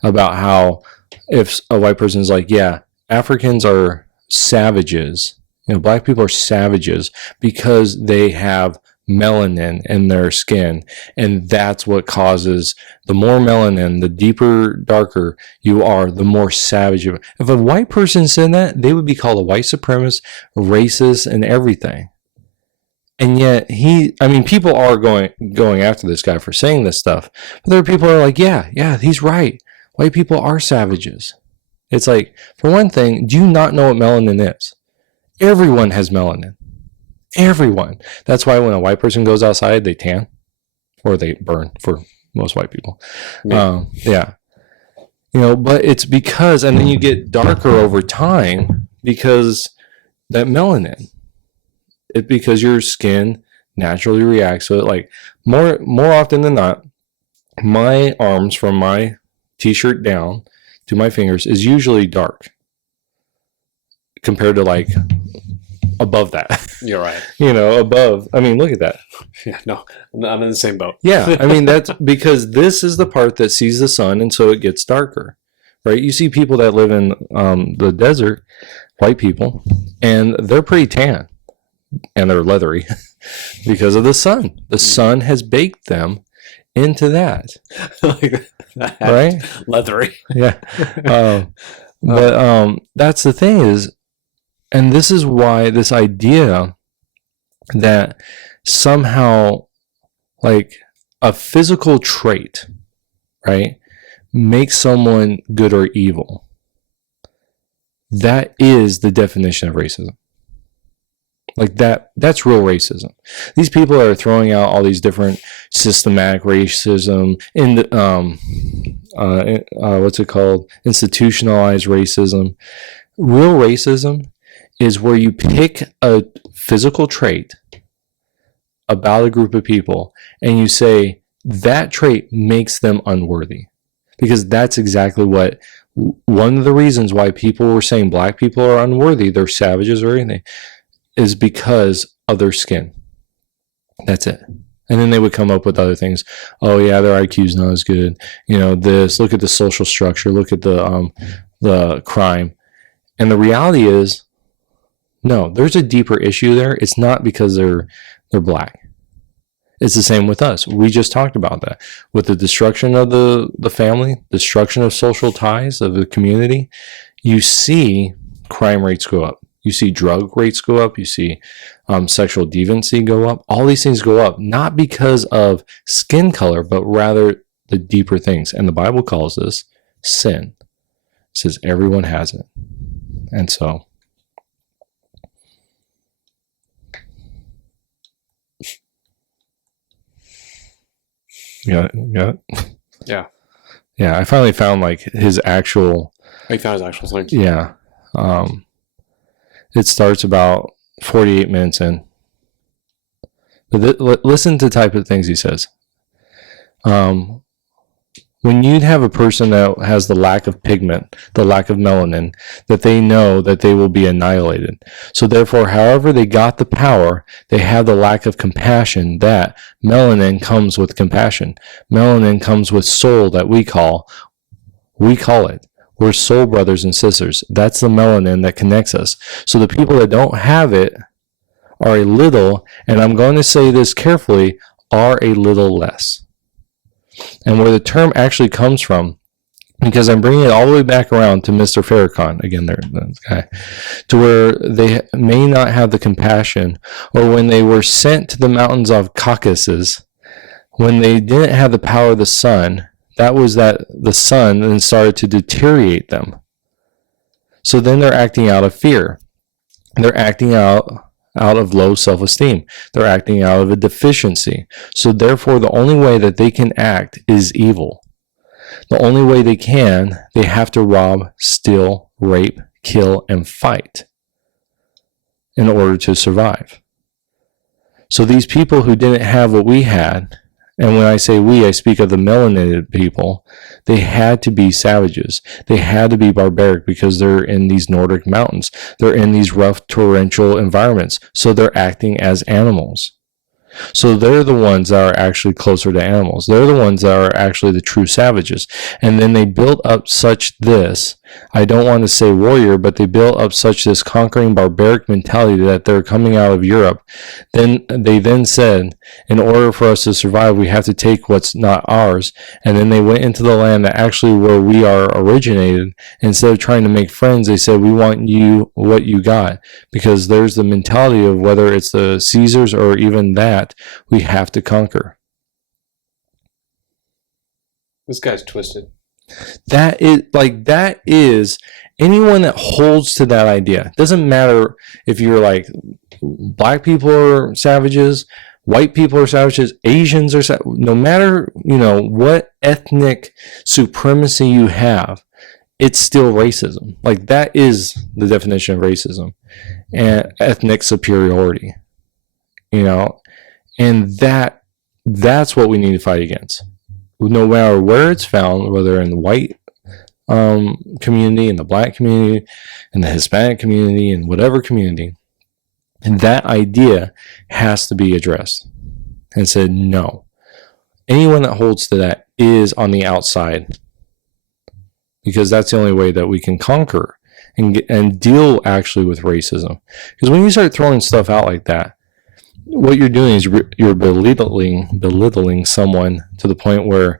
about how, if a white person is like, yeah, Africans are savages, black people are savages because they have melanin in their skin, and that's what causes the more melanin, the deeper, darker you are, the more savage you are. If a white person said that, they would be called a white supremacist, racist, and everything. And yet people are going after this guy for saying this stuff, but there are people who are like, yeah, he's right. White people are savages. It's like, for one thing, do you not know what melanin is? Everyone has melanin. Everyone. That's why when a white person goes outside, they tan or they burn for most white people. Yeah. But it's because, and then you get darker over time because that melanin. It's because your skin naturally reacts to it. Like more often than not, my arms from my t-shirt down to my fingers is usually dark compared to like above that. You're right. Above. I mean, look at that. Yeah, no, I'm in the same boat. Yeah, I mean, that's because this is the part that sees the sun, and so it gets darker, right? You see people that live in the desert, white people, and they're pretty tan, and they're leathery because of the sun. The sun has baked them into that. Right? Leathery. Yeah. But that's the thing is, and this is why this idea that somehow like a physical trait, right, makes someone good or evil. That is the definition of racism. Like that's real racism. These people are throwing out all these different systematic racism in the what's it called? Institutionalized racism. Real racism is where you pick a physical trait about a group of people and you say that trait makes them unworthy. Because that's exactly what one of the reasons why people were saying black people are unworthy, they're savages or anything, is because of their skin. That's it. And then they would come up with other things. Oh yeah, their IQ's not as good. This, look at the social structure, look at the crime. And the reality is, no, there's a deeper issue there. It's not because they're black. It's the same with us. We just talked about that. With the destruction of the family, destruction of social ties of the community, you see crime rates go up. You see drug rates go up. You see sexual deviancy go up. All these things go up, not because of skin color, but rather the deeper things. And the Bible calls this sin. It says everyone has it. And so... Yeah. Yeah. Yeah. I finally found like his actual. You found his actual thing. Yeah. It starts about 48 minutes in. But listen to the type of things he says. When you'd have a person that has the lack of pigment, the lack of melanin, that they know that they will be annihilated. So therefore, however they got the power, they have the lack of compassion. That melanin comes with compassion. Melanin comes with soul that we call it. We're soul brothers and sisters. That's the melanin that connects us. So the people that don't have it are a little, and I'm going to say this carefully, are a little less. And where the term actually comes from, because I'm bringing it all the way back around to Mr. Farrakhan, again, the guy, to where they may not have the compassion, or when they were sent to the mountains of Caucasus, when they didn't have the power of the sun, that was that the sun then started to deteriorate them. So then they're acting out of fear. They're acting out of low self-esteem. They're acting out of a deficiency. So therefore, the only way that they can act is evil. The only way they have to rob, steal, rape, kill, and fight in order to survive. So these people who didn't have what we had, and when I say we, I speak of the melanated people, they had to be savages. They had to be barbaric because they're in these Nordic mountains. They're in these rough torrential environments. So they're acting as animals. So they're the ones that are actually closer to animals. They're the ones that are actually the true savages. And then they built up such this I don't want to say warrior, but they built up such this conquering barbaric mentality that they're coming out of Europe. Then they said, in order for us to survive, we have to take what's not ours. And then they went into the land that actually where we are originated. Instead of trying to make friends, they said, we want you what you got. Because there's the mentality of whether it's the Caesars or even that, we have to conquer. This guy's twisted. That is anyone that holds to that idea. Doesn't matter if you're like black people are savages, white people are savages, Asians are no matter, what ethnic supremacy you have, it's still racism. Like that is the definition of racism and ethnic superiority. And that's what we need to fight against. No matter where it's found, whether in the white community, in the black community, in the Hispanic community, in whatever community, and that idea has to be addressed and said, no. Anyone that holds to that is on the outside, because that's the only way that we can conquer and deal actually with racism. Because when you start throwing stuff out like that, what you're doing is you're belittling someone to the point where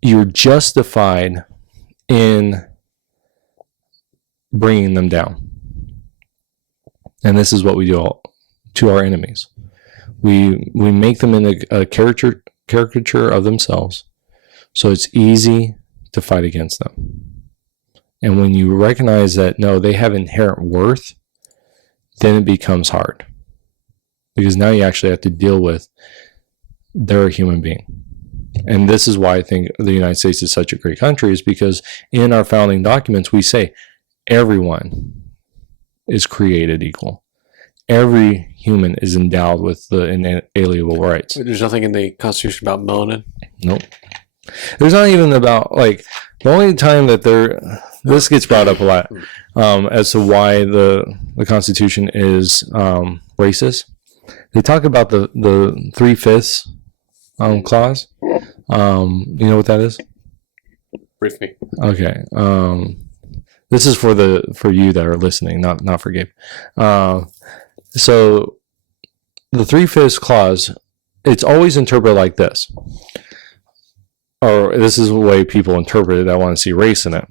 you're justified in bringing them down. And this is what we do to our enemies. We make them in a caricature of themselves, so it's easy to fight against them. And when you recognize that, no, they have inherent worth, then it becomes hard. Because now you actually have to deal with they're a human being. And this is why I think the United States is such a great country, is because in our founding documents, we say everyone is created equal. Every human is endowed with the inalienable rights. There's nothing in the Constitution about melanin? Nope. There's not even about, the only time that this gets brought up a lot as to why the Constitution is racist. They talk about the 3/5 clause. You know what that is? Brief me. Okay. This is for you that are listening, not for Gabe. So the 3/5 clause, it's always interpreted like this, or this is the way people interpret it. I want to see race in it.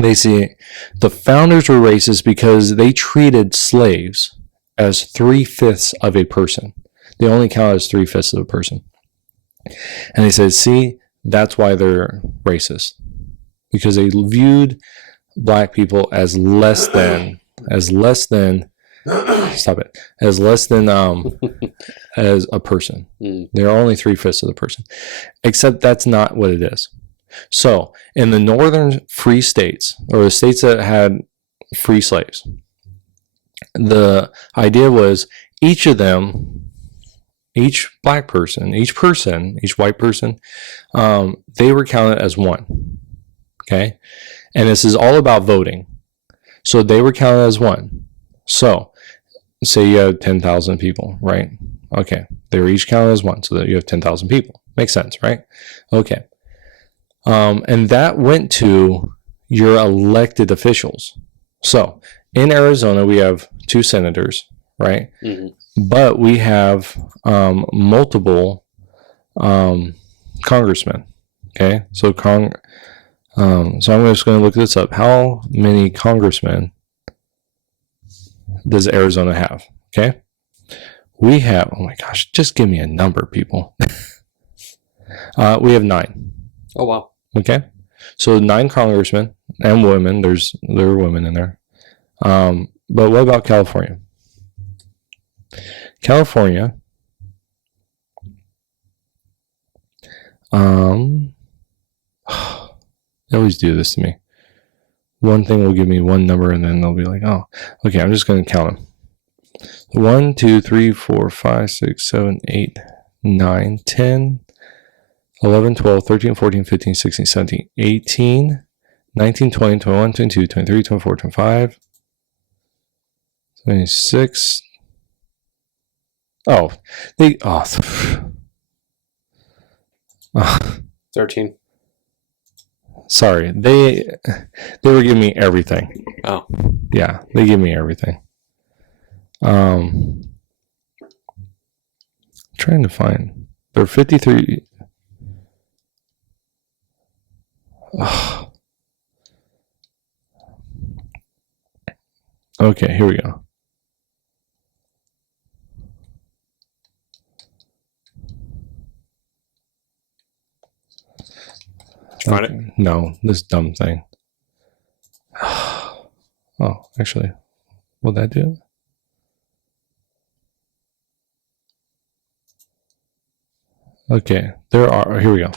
They see the founders were racist because they treated slaves as 3/5 of a person. They only count as 3/5 of a person. And they said, see, that's why they're racist. Because they viewed black people as less than as a person. They're only 3/5 of the person. Except that's not what it is. So in the northern free states, or the states that had free slaves, the idea was each of them, each black person, each white person, they were counted as one. Okay? And this is all about voting. So they were counted as one. So say you have 10,000 people, right? Okay. They were each counted as one, so that you have 10,000 people. Makes sense, right? Okay. And that went to your elected officials. So in Arizona, we have 2 senators, right? Mm-hmm. But we have multiple congressmen. Okay, so so I'm just going to look this up. How many congressmen does Arizona have? Okay, we have. Oh my gosh, just give me a number, people. We have 9. Oh wow. Okay, so 9 congressmen and women. There are women in there. But what about California? California, they always do this to me. One thing will give me one number, and then they'll be like, oh, okay, I'm just going to count them. 1, 2, 3, 4, 5, 6, 7, 8, 9, 10, 11, 12, 13, 14, 15, 16, 17, 18, 19, 20, 21, 22, 23, 24, 25, 26. 13. Sorry, they were giving me everything. Oh, Yeah, they give me everything. Trying to find. They're 53. Ugh. Okay, here we go. find it? No, this dumb thing. Oh, actually, will that do it? Okay, there are. Here we go.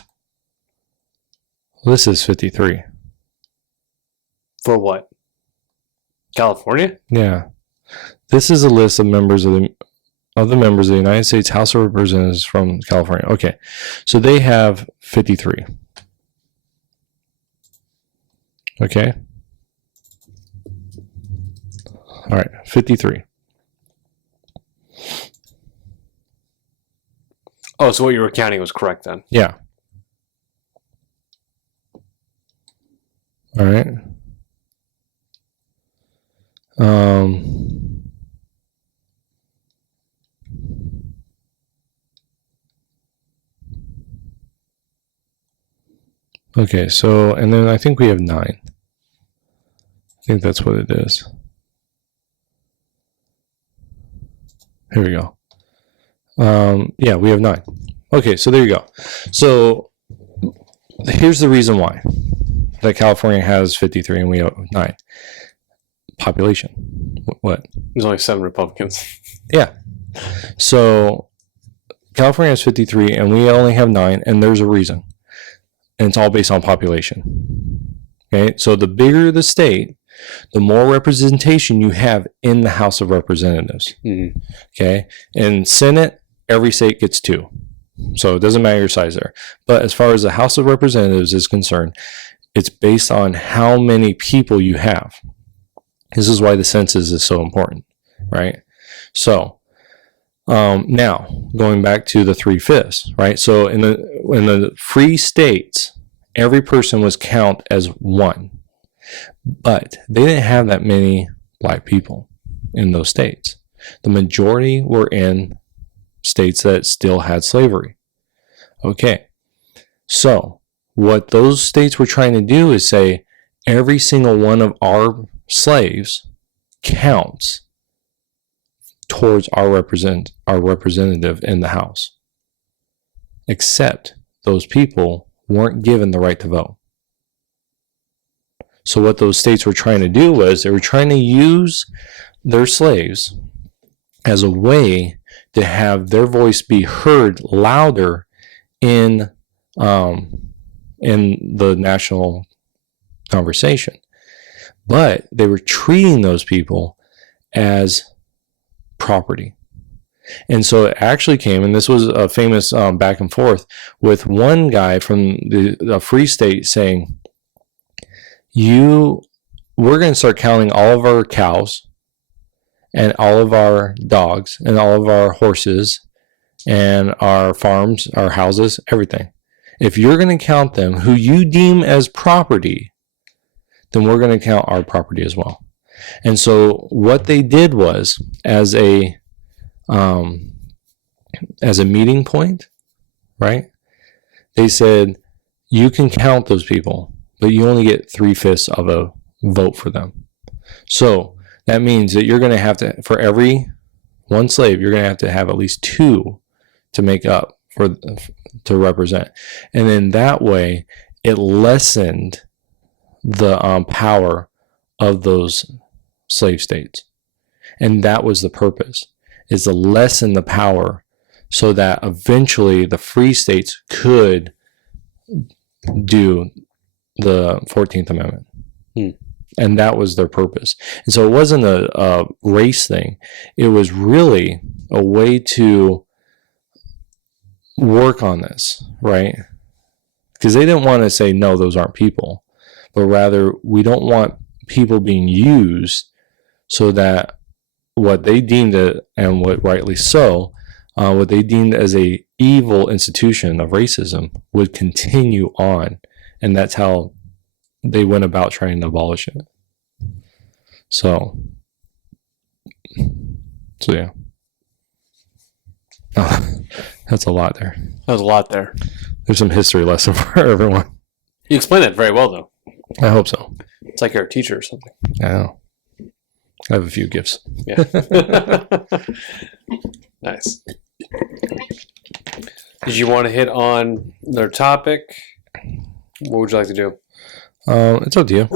This is 53. For what? California? Yeah, this is a list of members of the members of the United States House of Representatives from California. Okay, so they have 53. Okay. All right, 53. Oh, so what you were counting was correct then. Yeah. All right. Okay, so, and then I think we have 9. I think that's what it is. Here we go. Yeah, we have 9. Okay, so there you go. So here's the reason why that California has 53 and we have 9. Population. What? There's only 7 Republicans. Yeah. So California has 53 and we only have 9, and there's a reason. And it's all based on population. Okay, so the bigger the state, the more representation you have in the House of Representatives. Mm-hmm. Okay, and Senate, every state gets 2. So it doesn't matter your size there. But as far as the House of Representatives is concerned, it's based on how many people you have. This is why the census is so important, right? So now going back to the 3/5, right? So in the free states, every person was counted as 1, but they didn't have that many black people in those states. The majority were in states that still had slavery. Okay, so what those states were trying to do is say every single one of our slaves counts towards our representative in the House, except those people weren't given the right to vote. So what those states were trying to do was they were trying to use their slaves as a way to have their voice be heard louder in the national conversation. But they were treating those people as property. And so it actually came, and this was a famous back and forth with one guy from the free state saying, we're going to start counting all of our cows and all of our dogs and all of our horses and our farms, our houses, everything. If you're going to count them, who you deem as property, then we're going to count our property as well. And so what they did was, as a meeting point, right? They said, you can count those people, but you only get 3/5 of a vote for them. So that means that you're going to have to, for every one slave, you're going to have at least 2 to make up to represent. And then that way, it lessened the power of those slave states. And that was the purpose, is to lessen the power so that eventually the free states could do the 14th Amendment. And that was their purpose. And so it wasn't a race thing. It was really a way to work on this, right? Because they didn't want to say, no, those aren't people. But rather, we don't want people being used so that what they deemed it, and what rightly so, what they deemed as a evil institution of racism would continue on. And that's how they went about trying to abolish it. So yeah. Oh, that's a lot there. That was a lot there. There's some history lesson for everyone. You explained it very well, though. I hope so. It's like you're a teacher or something. I know. I have a few gifts. Yeah. Nice. Did you want to hit on their topic? What would you like to do? It's up to you.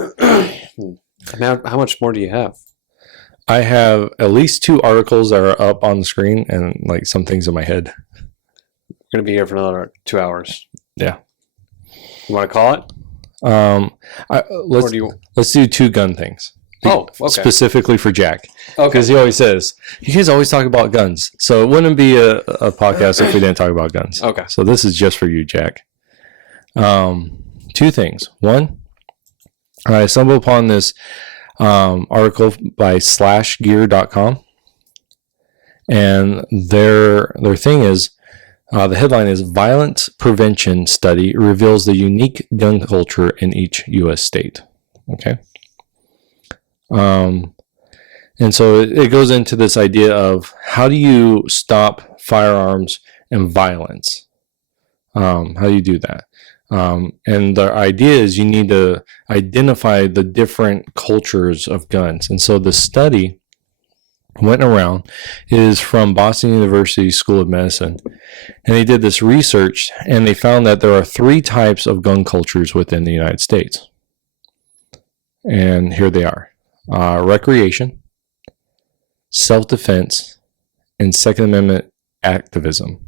Now, how much more do you have? I have at least 2 articles that are up on the screen and like some things in my head. We're going to be here for another 2 hours. Yeah. You want to call it? Let's do 2 gun things. Oh, okay. Specifically for Jack. Okay. Because he always says, you guys always talk about guns. So it wouldn't be a podcast if we didn't talk about guns. Okay. So this is just for you, Jack. 2 things. One, I stumbled upon this article by slashgear.com. And their thing is, the headline is Violence Prevention Study Reveals the Unique Gun Culture in Each U.S. State. Okay. And so it goes into this idea of how do you stop firearms and violence? How do you do that? And the idea is you need to identify the different cultures of guns. And so the study went around. It is from Boston University School of Medicine. And they did this research, and they found that there are 3 types of gun cultures within the United States. And here they are. Recreation, self-defense, and Second Amendment activism.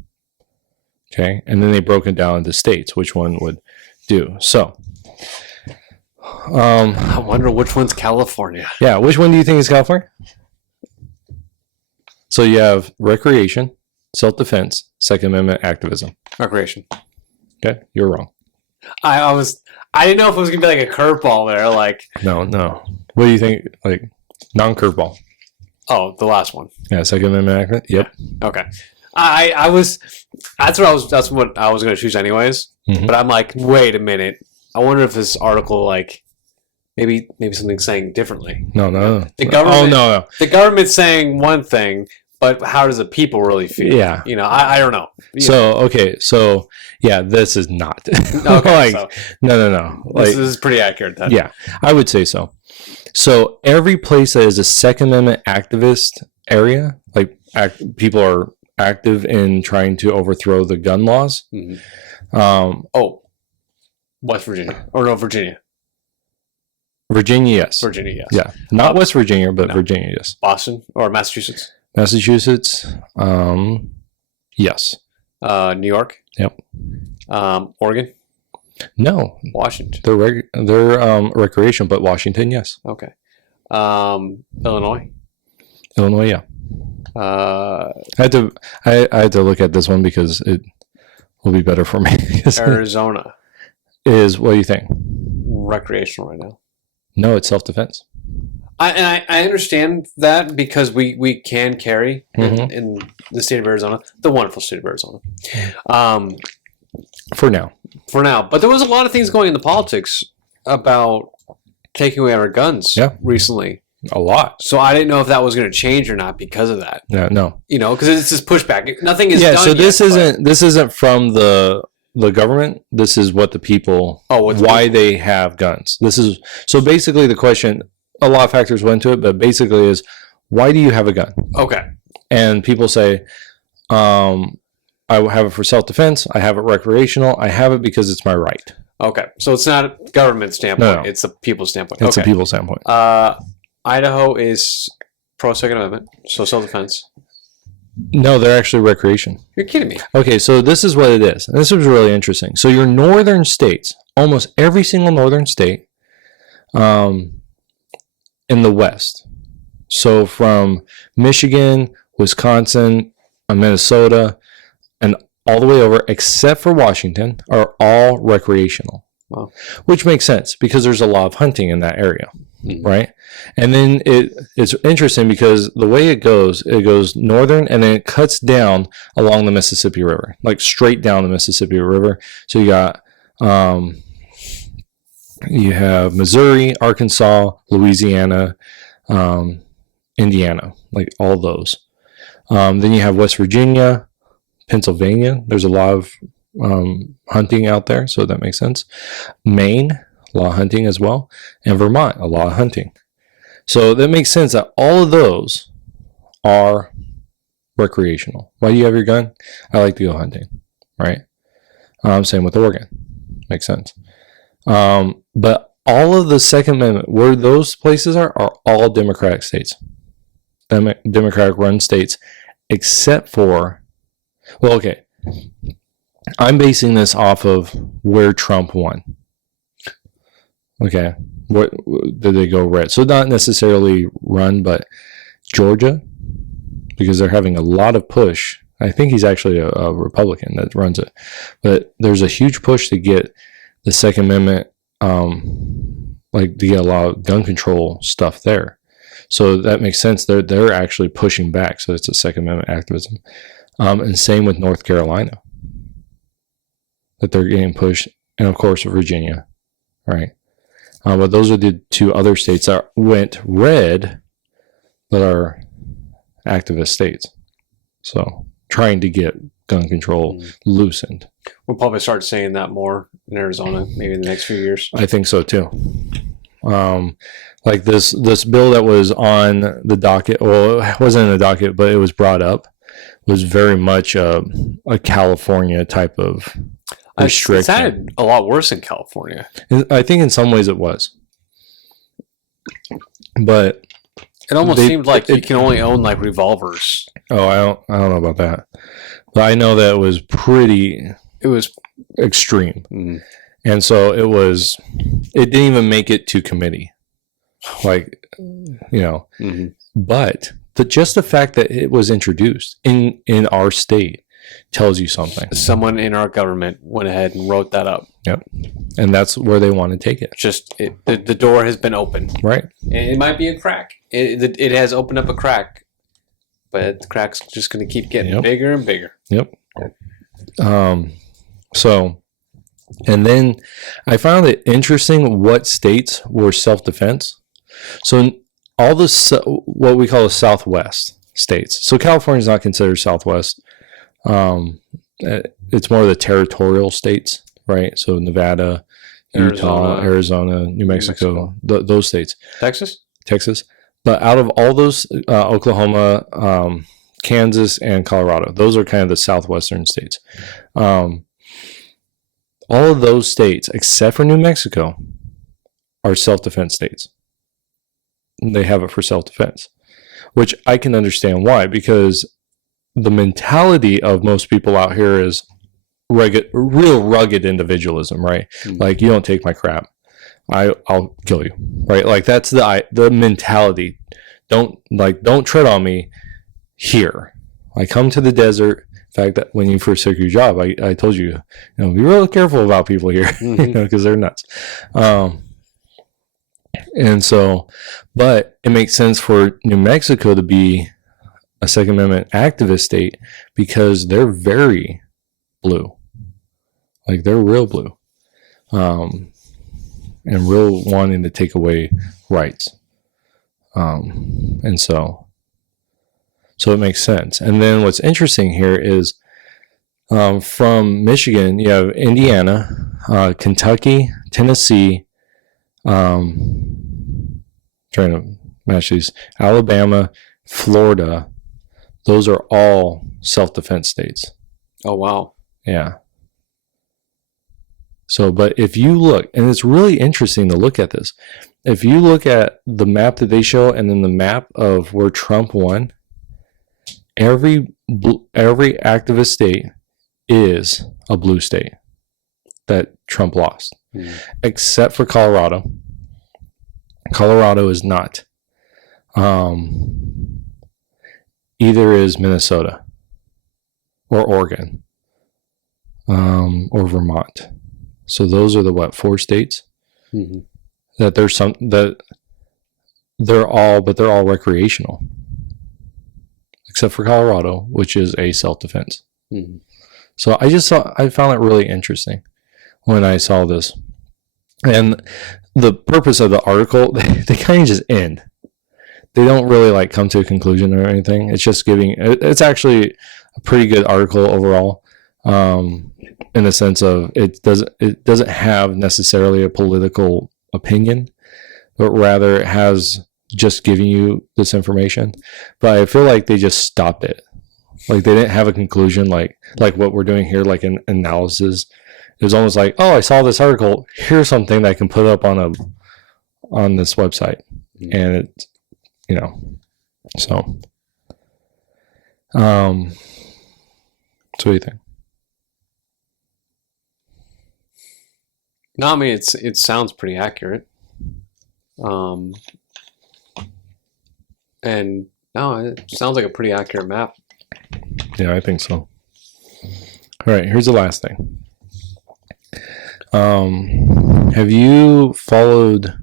Okay, and then they broke it down into states, which one would do. So, I wonder which one's California. Yeah, which one do you think is California? So you have recreation, self-defense, Second Amendment activism. Recreation. Okay, you're wrong. I didn't know if it was gonna be like a curveball there, like No. What do you think? Like non-curveball? oh, the last one. Yeah, Second Amendment activism. Yep. Okay. That's what I was gonna choose anyways. Mhm. But I'm like, wait a minute. I wonder if this article like maybe something's saying differently. No. The government. Oh no. The government's saying one thing, but how does the people really feel? Yeah. I don't know. So yeah, this is not. Okay, like, so no. Like, this is pretty accurate then. yeah, I would say so. So every place that is a Second Amendment activist area, like people are active in trying to overthrow the gun laws. Mm-hmm. West Virginia or no Virginia? Virginia, yes. Virginia, yes. Yeah, not West Virginia, but no. Virginia, yes. Boston or Massachusetts? Massachusetts, yes. New York. Yep. Oregon. No, Washington. they're recreation, but Washington, yes. Okay. Illinois. Illinois, yeah. I had to look at this one because it will be better for me. Arizona. Is what do you think? Recreational right now. No, it's self-defense. I understand that because we can carry Mhm. in the state of Arizona, the wonderful state of Arizona. For now. For now. But there was a lot of things going in the politics about taking away our guns recently. A lot. So I didn't know if that was going to change or not because of that. No. Because it's this pushback. Nothing is Yeah, done so this yet, this isn't from the government. This is what the people why they have guns. This is so basically the question, a lot of factors went into it, but basically is why do you have a gun? Okay. And people say, I have it for self-defense. I have it recreational. I have it because it's my right. Okay. So it's not a government standpoint. No. It's a people's standpoint. It's okay. a people's standpoint. Idaho is pro Second Amendment, so self-defense. No, they're actually recreation. You're kidding me. Okay, so this is what it is. And this was really interesting. So your northern states, almost every single northern state in the West. So from Michigan, Wisconsin, Minnesota, and all the way over, except for Washington, are all recreational. Wow. Which makes sense because there's a lot of hunting in that area, Mhm. right? And then it's interesting because the way it goes northern and then it cuts down along the Mississippi River, like straight down the Mississippi River. So you got You have Missouri, Arkansas, Louisiana, Indiana, like all those. Then you have West Virginia, Pennsylvania. There's a lot of hunting out there, so that makes sense. Maine, a lot of hunting as well. And Vermont, a lot of hunting. So that makes sense that all of those are recreational. Why do you have your gun? I like to go hunting, right? Same with Oregon. Makes sense. But all of the Second Amendment, where those places are all Democratic states. Democratic run states, except for, well, okay. I'm basing this off of where Trump won. Okay. What did they go red? So not necessarily run, but Georgia, because they're having a lot of push. I think he's actually a Republican that runs it, but there's a huge push to get the Second Amendment, like to get a lot of gun control stuff there. So that makes sense. They're actually pushing back. So it's a Second Amendment activism, and same with North Carolina, that they're getting pushed, and of course Virginia, right? But those are the two other states that went red, that are activist states. So trying to get gun control loosened. We'll probably start saying that more in Arizona, maybe in the next few years. I think so too. Like this bill that was on the docket, well, it wasn't in the docket, but it was brought up, was very much a California type of restriction. It sounded a lot worse in California. I think in some ways it was, but it almost seemed like you can only own like revolvers. Oh, I don't know about that, but I know that it was extreme, and so it didn't even make it to committee, like, you know, but just the fact that it was introduced in our state tells you something. Someone in our government went ahead and wrote that up. Yep. And that's where they want to take it. The door has been opened. Right. And it might be a crack. It has opened up a crack, but the crack's just going to keep getting bigger and bigger. Yep. So, and then I found it interesting what states were self-defense. So all what we call the Southwest states. So California is not considered Southwest. It's more of the territorial states, right? So Nevada, Utah, Arizona, New Mexico. Those states. Texas. But out of all those, Oklahoma, Kansas, and Colorado, those are kind of the southwestern states. All of those states, except for New Mexico, are self-defense states. They have it for self-defense, which I can understand why, because the mentality of most people out here is real rugged individualism, right? Like, you don't take my crap, I'll kill you, right? Like, that's the mentality. Don't tread on me here. I come to the desert. In fact, that when you first took your job, I told you, be real careful about people here, because they're nuts. And so, but it makes sense for New Mexico to be a Second Amendment activist state because they're very blue. Like, they're real blue. And real wanting to take away rights. And so it makes sense. And then what's interesting here is from Michigan, you have Indiana, Kentucky, Tennessee, trying to match these, Alabama, Florida. Those are all self-defense states. Oh, wow. Yeah. So, but if you look, and it's really interesting to look at this, if you look at the map that they show and then the map of where Trump won, every activist state is a blue state that Trump lost, except for Colorado. Colorado is not. Either is Minnesota or Oregon or Vermont. So those are the 4 states that they're all recreational, except for Colorado, which is a self-defense. So I found it really interesting when I saw this. And the purpose of the article, they kind of just end. They don't really like come to a conclusion or anything. It's just giving. It's actually a pretty good article overall, in the sense of it doesn't have necessarily a political opinion, but rather it has just giving you this information. But I feel like they just stopped it. Like they didn't have a conclusion, like what we're doing here, like an analysis. It was almost like, oh, I saw this article. Here's something that I can put up on this website, and it, so. So what do you think? No, I mean it sounds pretty accurate. And no, it sounds like a pretty accurate map. Yeah, I think so. All right, here's the last thing. Have you followed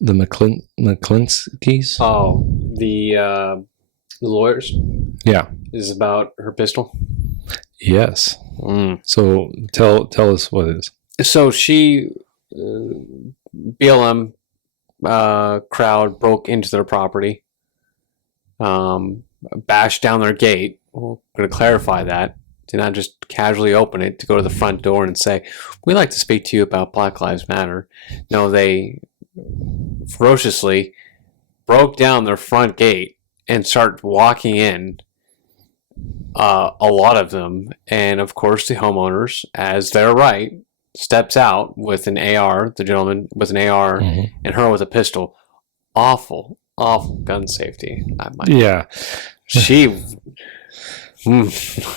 the McCloskys? Oh, the lawyers? Yeah. Is about her pistol? Yes. So tell us what it is. So she, BLM crowd broke into their property, bashed down their gate. Well, I'm going to clarify that. Did not just casually open it to go to the front door and say, we'd like to speak to you about Black Lives Matter. No, they ferociously broke down their front gate and started walking in, a lot of them. And of course, the homeowners, as their right, steps out with an AR, the gentleman with an AR, and her with a pistol. Awful gun safety. Yeah. She...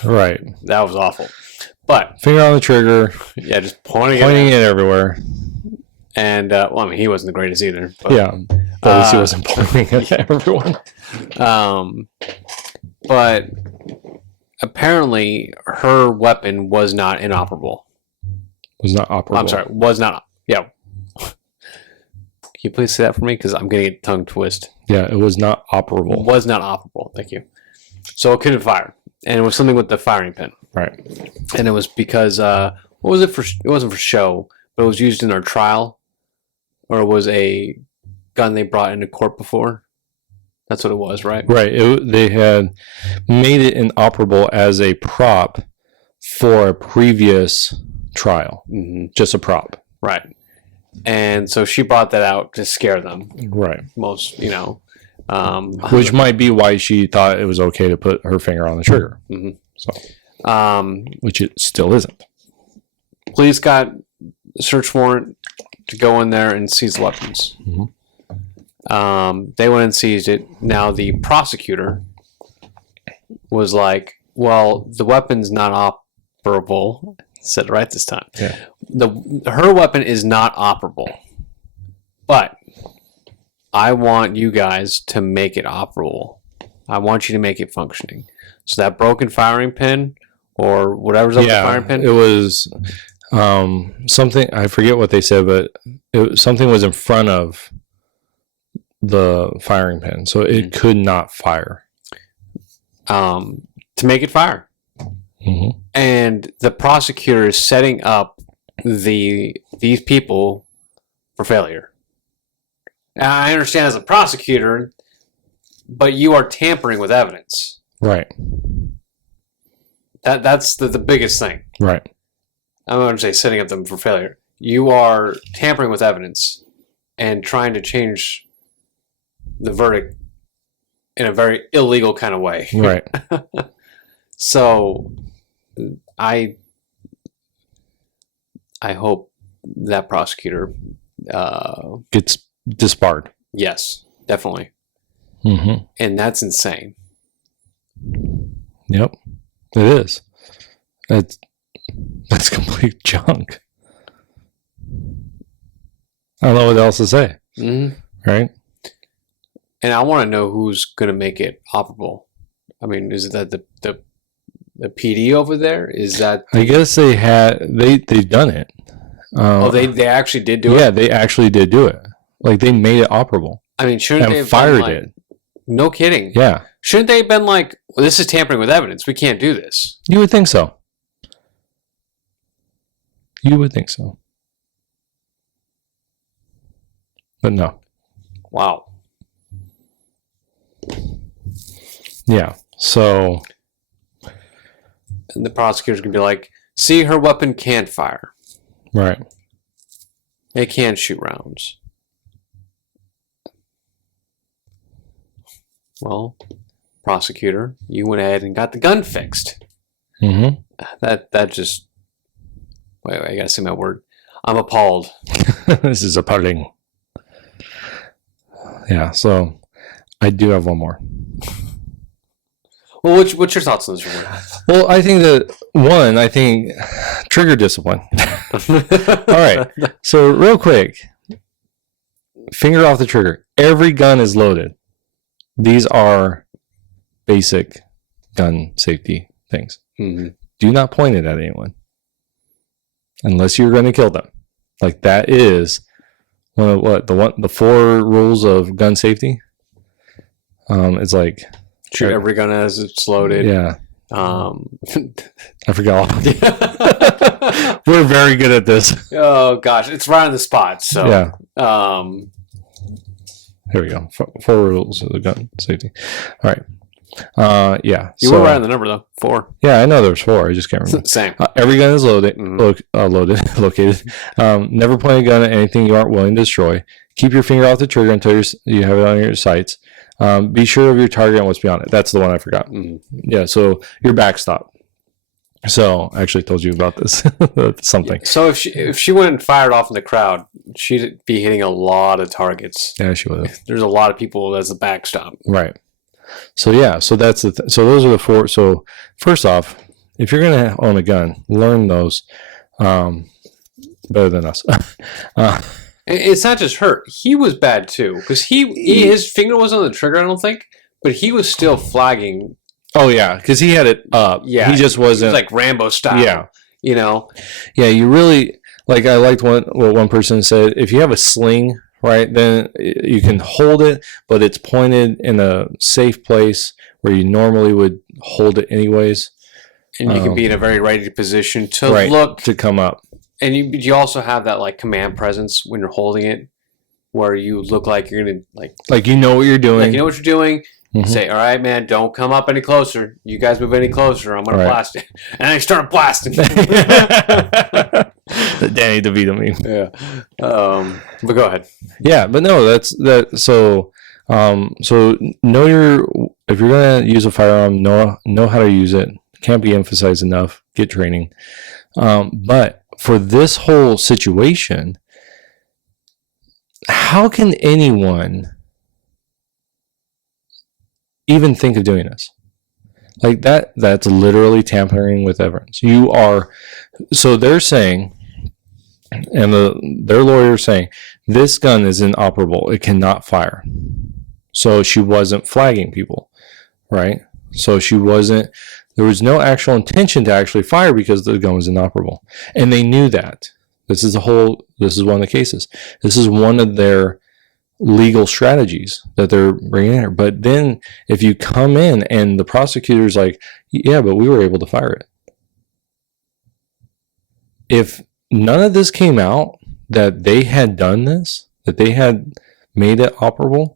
Right. That was awful. But... Finger on the trigger. Yeah, just pointing it everywhere. And, well, I mean, he wasn't the greatest either. But, yeah. But at least he wasn't pointing at everyone. But apparently her weapon was not inoperable. Was not operable. I'm sorry, was not. Yeah. Can you please say that for me? Because I'm getting a tongue twist. Yeah, it was not operable. Was not operable. Thank you. So it couldn't fire. And it was something with the firing pin. Right. And it was because, what was it for? It wasn't for show, but it was used in our trial. Or it was a gun they brought into court before. That's what it was, right? Right. They had made it inoperable as a prop for a previous trial. Just a prop. Right. And so she brought that out to scare them. Right. Most, which might be why she thought it was okay to put her finger on the trigger. So, which it still isn't. Police got a search warrant to go in there and seize weapons. They went and seized it. Now the prosecutor was like, well, the weapon's not operable. Said it right this time. Yeah. Her weapon is not operable. But I want you guys to make it operable. I want you to make it functioning. So that broken firing pin or whatever's up the firing pin. It was something, I forget what they said, but something was in front of the firing pin, so it could not fire. To make it fire. And the prosecutor is setting up these people for failure. Now, I understand as a prosecutor, but you are tampering with evidence. Right. That's the biggest thing. Right. I'm not going to say setting up them for failure. You are tampering with evidence and trying to change the verdict in a very illegal kind of way. Right. So I hope that prosecutor gets disbarred. Yes, definitely. And that's insane. Yep, it is. That's complete junk. I don't know what else to say. Right? And I want to know who's going to make it operable. I mean, is it that the PD over there? Is that? I guess they've done it. They actually did do it? Yeah, they actually did do it. Like, they made it operable. I mean, shouldn't they have fired it? No kidding. Yeah. Shouldn't they have been like, well, this is tampering with evidence. We can't do this. You would think so. You would think so. But no. Wow. Yeah. So. And the prosecutor's going to be like, see, her weapon can fire. Right. It can shoot rounds. Well, prosecutor, you went ahead and got the gun fixed. Mm-hmm. That just... Wait, I gotta say my word. I'm appalled. This is appalling. Yeah, so I do have one more. Well, what's your thoughts on this one? Well, I think trigger discipline. All right. So real quick, finger off the trigger. Every gun is loaded. These are basic gun safety things. Mm-hmm. Do not point it at anyone unless you're going to kill them. Like that is one of the 4 rules of gun safety. It's like shoot every gun as it's loaded. Yeah. I forgot. Yeah. We're very good at this. Oh gosh, it's right on the spot. So yeah. Here we go. 4 rules of the gun safety. All right. Yeah. You were right on the number though. 4. Yeah, I know there's 4. I just can't remember. Same. Every gun is loaded. Located. Never point a gun at anything you aren't willing to destroy. Keep your finger off the trigger until you have it on your sights. Be sure of your target and what's beyond it. That's the one I forgot. Mm-hmm. Yeah. So your backstop. So I actually told you about this. Something. So if she went and fired off in the crowd, she'd be hitting a lot of targets. Yeah, she would have. There's a lot of people as a backstop. Right. So yeah, so that's so those are the 4. So first off, if you're gonna own a gun, learn those better than us. It's not just her; he was bad too because his finger wasn't on the trigger, I don't think, but he was still flagging. Oh yeah, because he had it up. Yeah, he just wasn't he was like Rambo style. Yeah, you know. Yeah, you really like. I liked what one person said. If you have a sling, right, then you can hold it, but it's pointed in a safe place where you normally would hold it anyways. And you can be in a very ready position to look to come up. And you also have that like command presence when you're holding it, where you look like you're gonna like you know what you're doing. Like you know what you're doing. Mm-hmm. Say, all right, man, don't come up any closer. You guys move any closer, I'm gonna blast it. And I start blasting. The Danny DeVito meme. Yeah. But go ahead. Yeah, but no, that's that. So, so know if you're gonna use a firearm, know how to use it. Can't be emphasized enough. Get training. But for this whole situation, how can anyone even think of doing this? Like that's literally tampering with evidence. So they're saying, and their lawyer is saying, this gun is inoperable. It cannot fire. So she wasn't flagging people, right? So there was no actual intention to actually fire because the gun was inoperable. And they knew that. This is one of the cases. This is one of their legal strategies that they're bringing in here. But then if you come in and the prosecutor's like, yeah, but we were able to fire it. If none of this came out, that they had done this, that they had made it operable,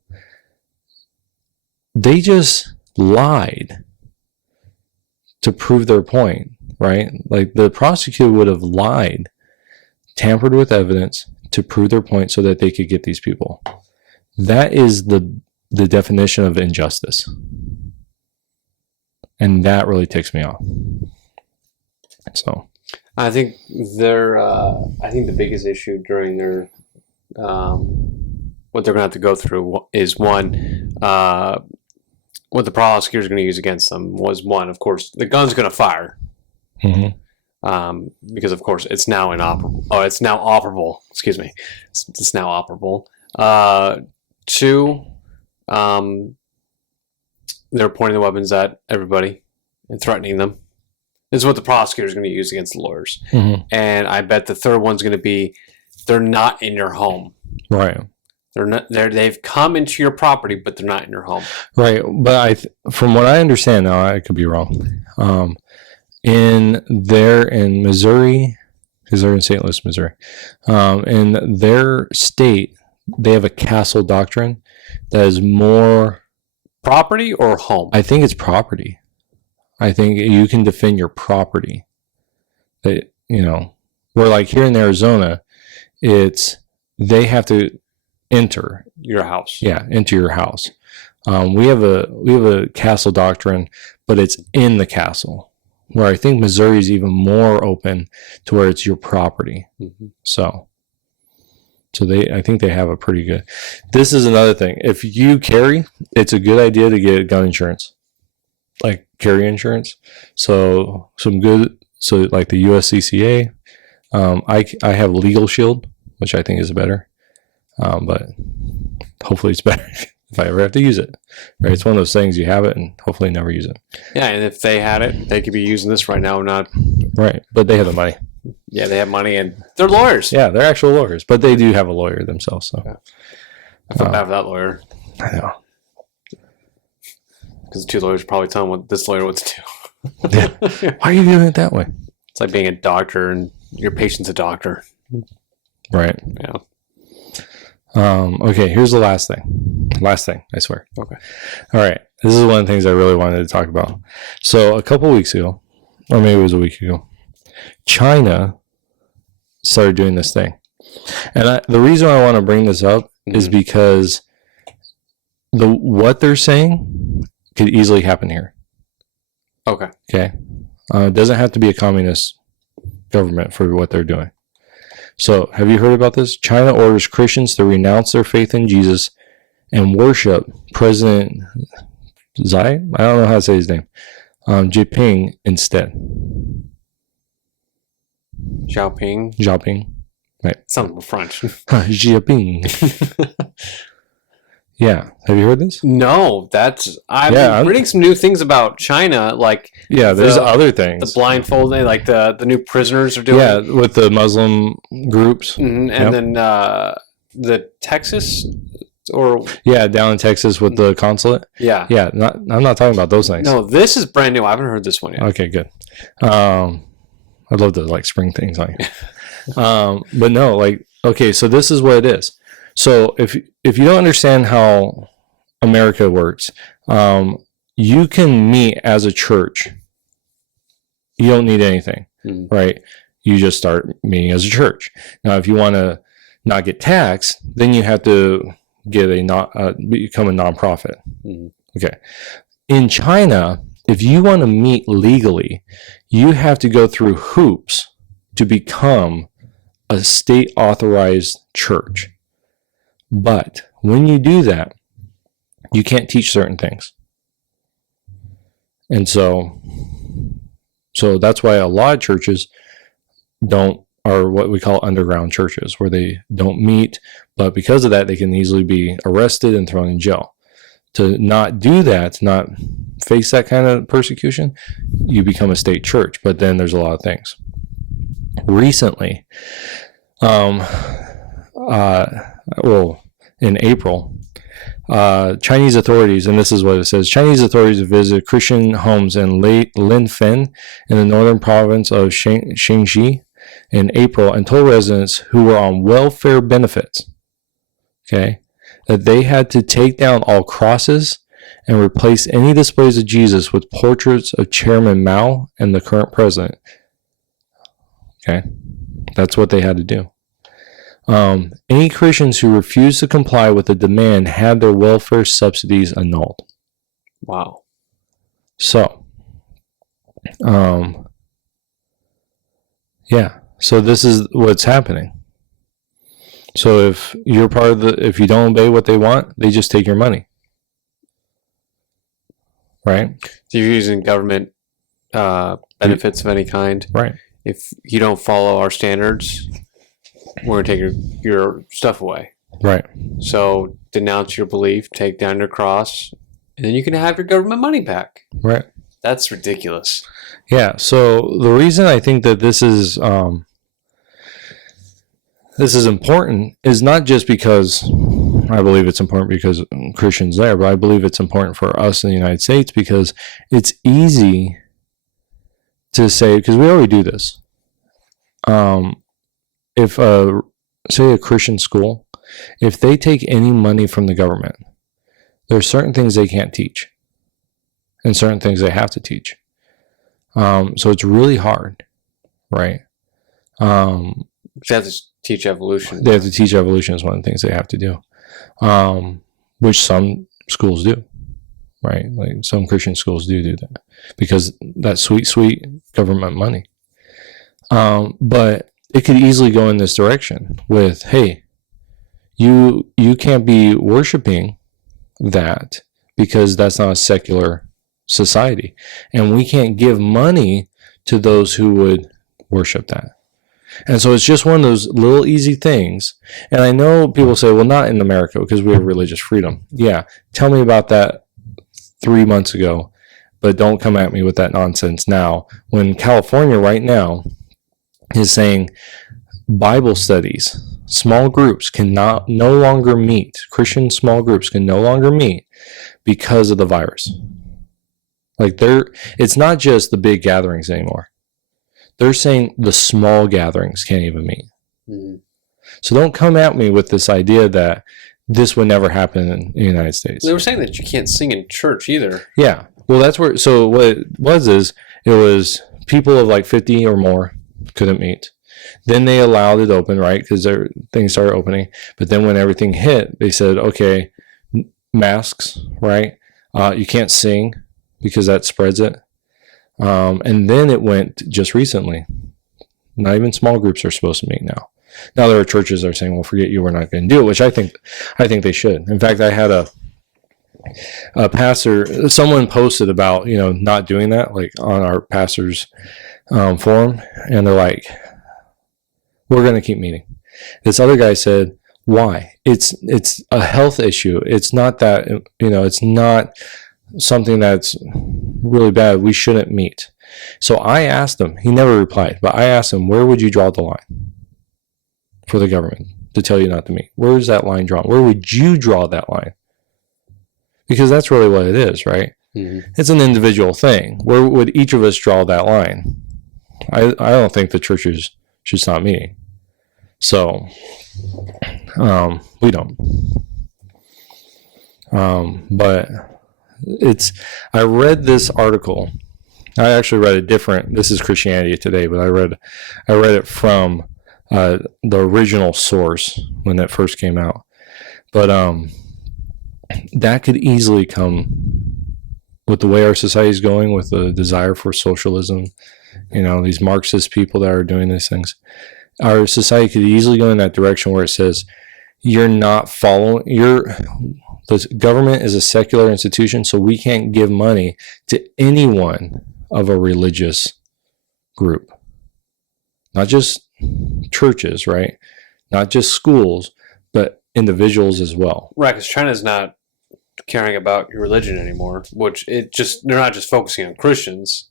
they just lied to prove their point, right? Like the prosecutor would have lied, tampered with evidence to prove their point so that they could get these people. That is the definition of injustice. And that really ticks me off. So I think the biggest issue during their what they're gonna have to go through is one, what the prosecutor is going to use against them was one, of course, the gun's going to fire. Mm-hmm. Because of course it's now inoperable. Oh, it's now operable. Excuse me. It's now operable. 2, they're pointing the weapons at everybody and threatening them. This is what the prosecutor is going to use against the lawyers. Mm-hmm. And I bet the third one's going to be, they're not in your home. Right. They've come into your property, but they're not in your home. Right. But from what I understand now, I could be wrong. In Missouri, because they're in St. Louis, Missouri, in their state, they have a castle doctrine that is more Property or home? I think it's property. I think you can defend your property. That, where like here in Arizona, it's they have to enter Your house. Yeah, into your house. We have a castle doctrine, but it's in the castle. Where I think Missouri is even more open to where it's your property. Mm-hmm. So I think they have a pretty good. This is another thing. If you carry, it's a good idea to get gun insurance, like carry insurance. So like the USCCA. I have Legal Shield, which I think is better, but hopefully it's better if I ever have to use it. Right? It's one of those things you have it and hopefully never use it. Yeah, and if they had it, they could be using this right now, not right. But they have the money. Yeah, they have money and they're lawyers. Yeah, they're actual lawyers, but they do have a lawyer themselves. So I feel bad for that lawyer. I know. Because the two lawyers probably tell him what this lawyer what to do. Yeah. Why are you doing it that way? It's like being a doctor and your patient's a doctor. Right. Yeah. Okay, here's the last thing. Last thing, I swear. Okay. All right. This is one of the things I really wanted to talk about. So a couple weeks ago, or maybe it was a week ago, China started doing this thing. And the reason I want to bring this up is because what they're saying could easily happen here. Okay. Okay. It doesn't have to be a communist government for what they're doing. So, have you heard about this? China orders Christians to renounce their faith in Jesus and worship President Xi? I don't know how to say his name. Jinping instead. Xiaoping. Right. Something French. Jinping. Yeah. Have you heard this? No, I've been reading some new things about China, like there's other things. The blindfolding, like the new prisoners are doing. Yeah, with the Muslim groups. Mm-hmm. And then the Texas down in Texas with the consulate. Yeah. Yeah, I'm not talking about those things. No, this is brand new. I haven't heard this one yet. Okay, good. I'd love to like spring things on you. But no, like, okay, so this is what it is. So if you don't understand how America works, you can meet as a church. You don't need anything, right? You just start meeting as a church. Now, if you want to not get taxed, then you have to get become a nonprofit. Okay. In China, if you want to meet legally, you have to go through hoops to become a state authorized church. But when you do that, you can't teach certain things. And so that's why a lot of churches are what we call underground churches, where they don't meet, but because of that, they can easily be arrested and thrown in jail. To not do that, to not face that kind of persecution, you become a state church. But then there's a lot of things. Recently, in April, Chinese authorities, and this is what it says, Chinese authorities visited Christian homes in Linfen in the northern province of Shaanxi in April and told residents who were on welfare benefits, okay, that they had to take down all crosses and replace any displays of Jesus with portraits of Chairman Mao and the current president. Okay, that's what they had to do. Any Christians who refused to comply with the demand had their welfare subsidies annulled. Wow. So, so this is what's happening. So if you're if you don't obey what they want, they just take your money. Right? So you're using government benefits of any kind. Right. If you don't follow our standards, we're going to take your stuff away. Right. So denounce your belief, take down your cross, and then you can have your government money back. Right. That's ridiculous. Yeah. So the reason I think that this is important is not just because I believe it's important because Christians there, but I believe it's important for us in the United States because it's easy to say, because we already do this. If say a Christian school if they take any money from the government, there are certain things they can't teach and certain things they have to teach. So it's really hard, right? They have to teach evolution. They have to teach evolution is one of the things they have to do, which some schools do, right? Like some Christian schools do that because that's sweet government money. But it could easily go in this direction with, hey, you can't be worshiping that because that's not a secular society, and we can't give money to those who would worship that. And so it's just one of those little easy things. And I know people say, well, not in America because we have religious freedom. Yeah, tell me about that 3 months ago, but don't come at me with that nonsense now, when California right now is saying Bible studies, small groups no longer meet. Christian small groups can no longer meet because of the virus. Like it's not just the big gatherings anymore. They're saying the small gatherings can't even meet. Mm-hmm. So don't come at me with this idea that this would never happen in the United States. They were saying that you can't sing in church either. Yeah. Well, that's where, so what it was people of like 50 or more couldn't meet. Then they allowed it open, right? Because things started opening. But then when everything hit, they said, okay, masks, right? You can't sing because that spreads it. And then it went just recently. Not even small groups are supposed to meet now. Now there are churches that are saying, well, forget you, we're not going to do it, which I think they should. In fact, I had a pastor, someone posted about, not doing that, like on our pastor's forum, and they're like, we're going to keep meeting. This other guy said, why? It's a health issue. It's not that, it's not something that's really bad. We shouldn't meet. So I asked him, he never replied, but I asked him, where would you draw the line for the government to tell you not to meet? Where is that line drawn? Where would you draw that line? Because that's really what it is, right? Mm-hmm. It's an individual thing. Where would each of us draw that line? I don't think the churches should stop meeting. So, we don't. But I read this article. I actually read it different. This is Christianity Today, but I read it from the original source when that first came out. But that could easily come with the way our society is going, with the desire for socialism, these Marxist people that are doing these things. Our society could easily go in that direction where it says, you're not following, the government is a secular institution, so we can't give money to anyone of a religious group. Not just churches, right? Not just schools, but individuals as well. Right, because China's not caring about your religion anymore, they're not just focusing on Christians.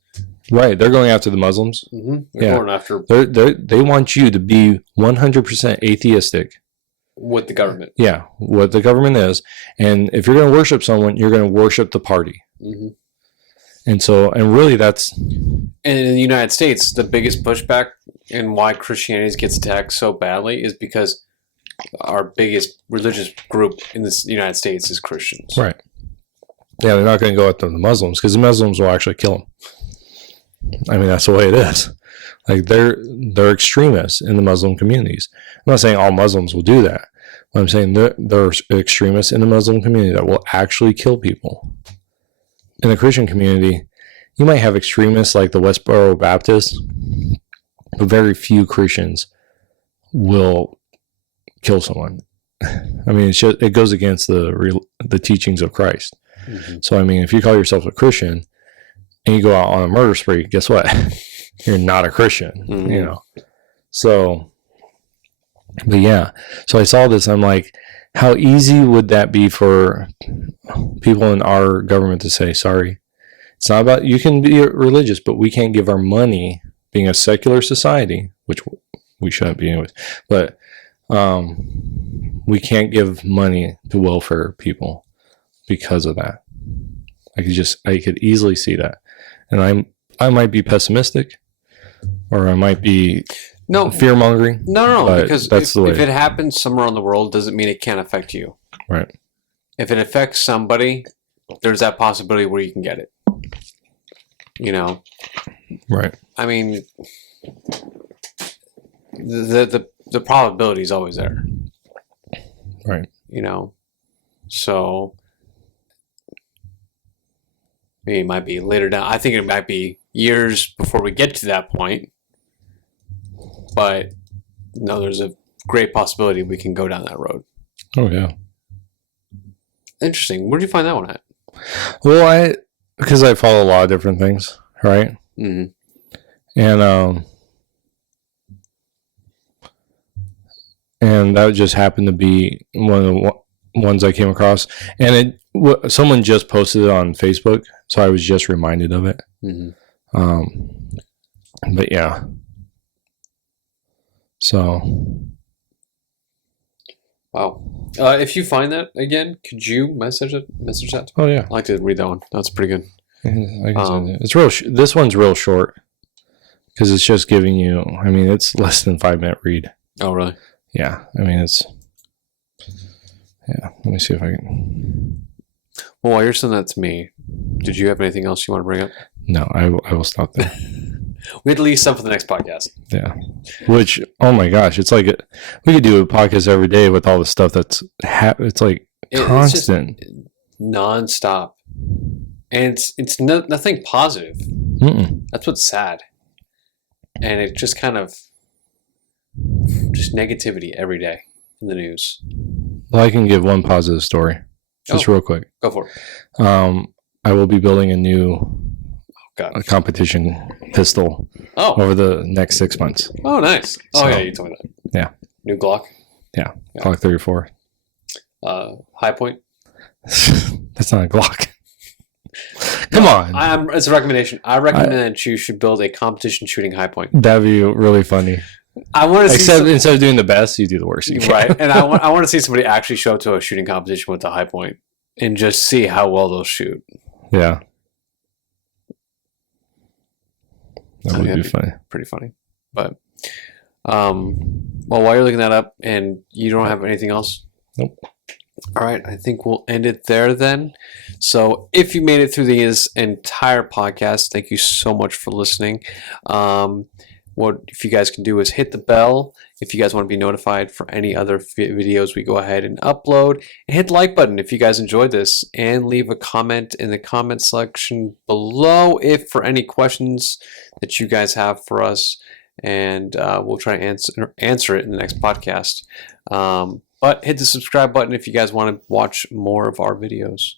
Right, they're going after the Muslims. Mm-hmm. They're going after. They want you to be 100% atheistic. With the government. Yeah, what the government is. And if you're going to worship someone, you're going to worship the party. Mm-hmm. And really that's... And in the United States, the biggest pushback and why Christianity gets attacked so badly is because our biggest religious group in the United States is Christians. Right. Yeah, they're not going to go after the Muslims because the Muslims will actually kill them. I mean, that's the way it is. Like they're extremists in the Muslim communities. I'm not saying all Muslims will do that, but I'm saying they're extremists in the Muslim community that will actually kill people. In the Christian community, you might have extremists like the Westboro Baptists, but very few Christians will kill someone. I mean, it goes against the teachings of Christ. Mm-hmm. So, I mean, if you call yourself a Christian and you go out on a murder spree, guess what? You're not a Christian, mm-hmm. So, but yeah. So I saw this. I'm like, how easy would that be for people in our government to say, sorry, it's not about, you can be religious, but we can't give our money, being a secular society, which we shouldn't be anyways, but we can't give money to welfare people because of that. I could easily see that. And I might be pessimistic, or I might be No. fear mongering. No, because that's the way. if it happens somewhere on the world, doesn't mean it can't affect you. Right. If it affects somebody, there's that possibility where you can get it. You know? Right. I mean, the probability is always there. Right. You know? So, maybe it might be later down. I think it might be years before we get to that point. But, no, there's a great possibility we can go down that road. Oh, yeah. Interesting. Where did you find that one at? Well, because I follow a lot of different things, right? Mm-hmm. And that just happened to be one of the ones I came across, and someone just posted it on Facebook, so I was just reminded of it. Mm-hmm. But yeah, so wow. If you find that again, could you message that? Oh yeah, I'd like to read that one. That's pretty good. I can send it. It's real. This one's real short because it's just giving you. I mean, it's less than 5-minute read. Oh really? Yeah. I mean, it's. Yeah. Let me see if I can. Well, while you're sending that to me, did you have anything else you want to bring up? No, I will stop there. We had to leave some for the next podcast. Yeah. Which, oh my gosh, it's like we could do a podcast every day with all the stuff that's it's like constant, it's nonstop, and it's nothing positive. Mm-mm. That's what's sad, and it just kind of just negativity every day in the news. Well, I can give one positive story, just real quick. Go for it. I will be building a new a competition pistol over the next 6 months. Oh, nice. Oh, So, yeah, you told me that. Yeah. New Glock? Yeah. Glock 34. High point? That's not a Glock. Come on. It's a recommendation. I recommend that you should build a competition shooting high point. That'd be really funny. I want to see instead of doing the best, you do the worst. Right. And I want to see somebody actually show up to a shooting competition with a high point and just see how well they'll shoot. Yeah. That would be funny. Pretty funny. But, well, while you're looking that up and you don't have anything else? Nope. All right. I think we'll end it there then. So if you made it through this entire podcast, thank you so much for listening. What if you guys can do is hit the bell if you guys want to be notified for any other videos we go ahead and upload, and hit the like button if you guys enjoyed this, and leave a comment in the comment section below if for any questions that you guys have for us, and we'll try to answer it in the next podcast. But hit the subscribe button if you guys want to watch more of our videos.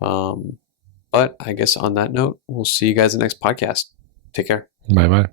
But I guess on that note, we'll see you guys in the next podcast. Take care. Bye-bye.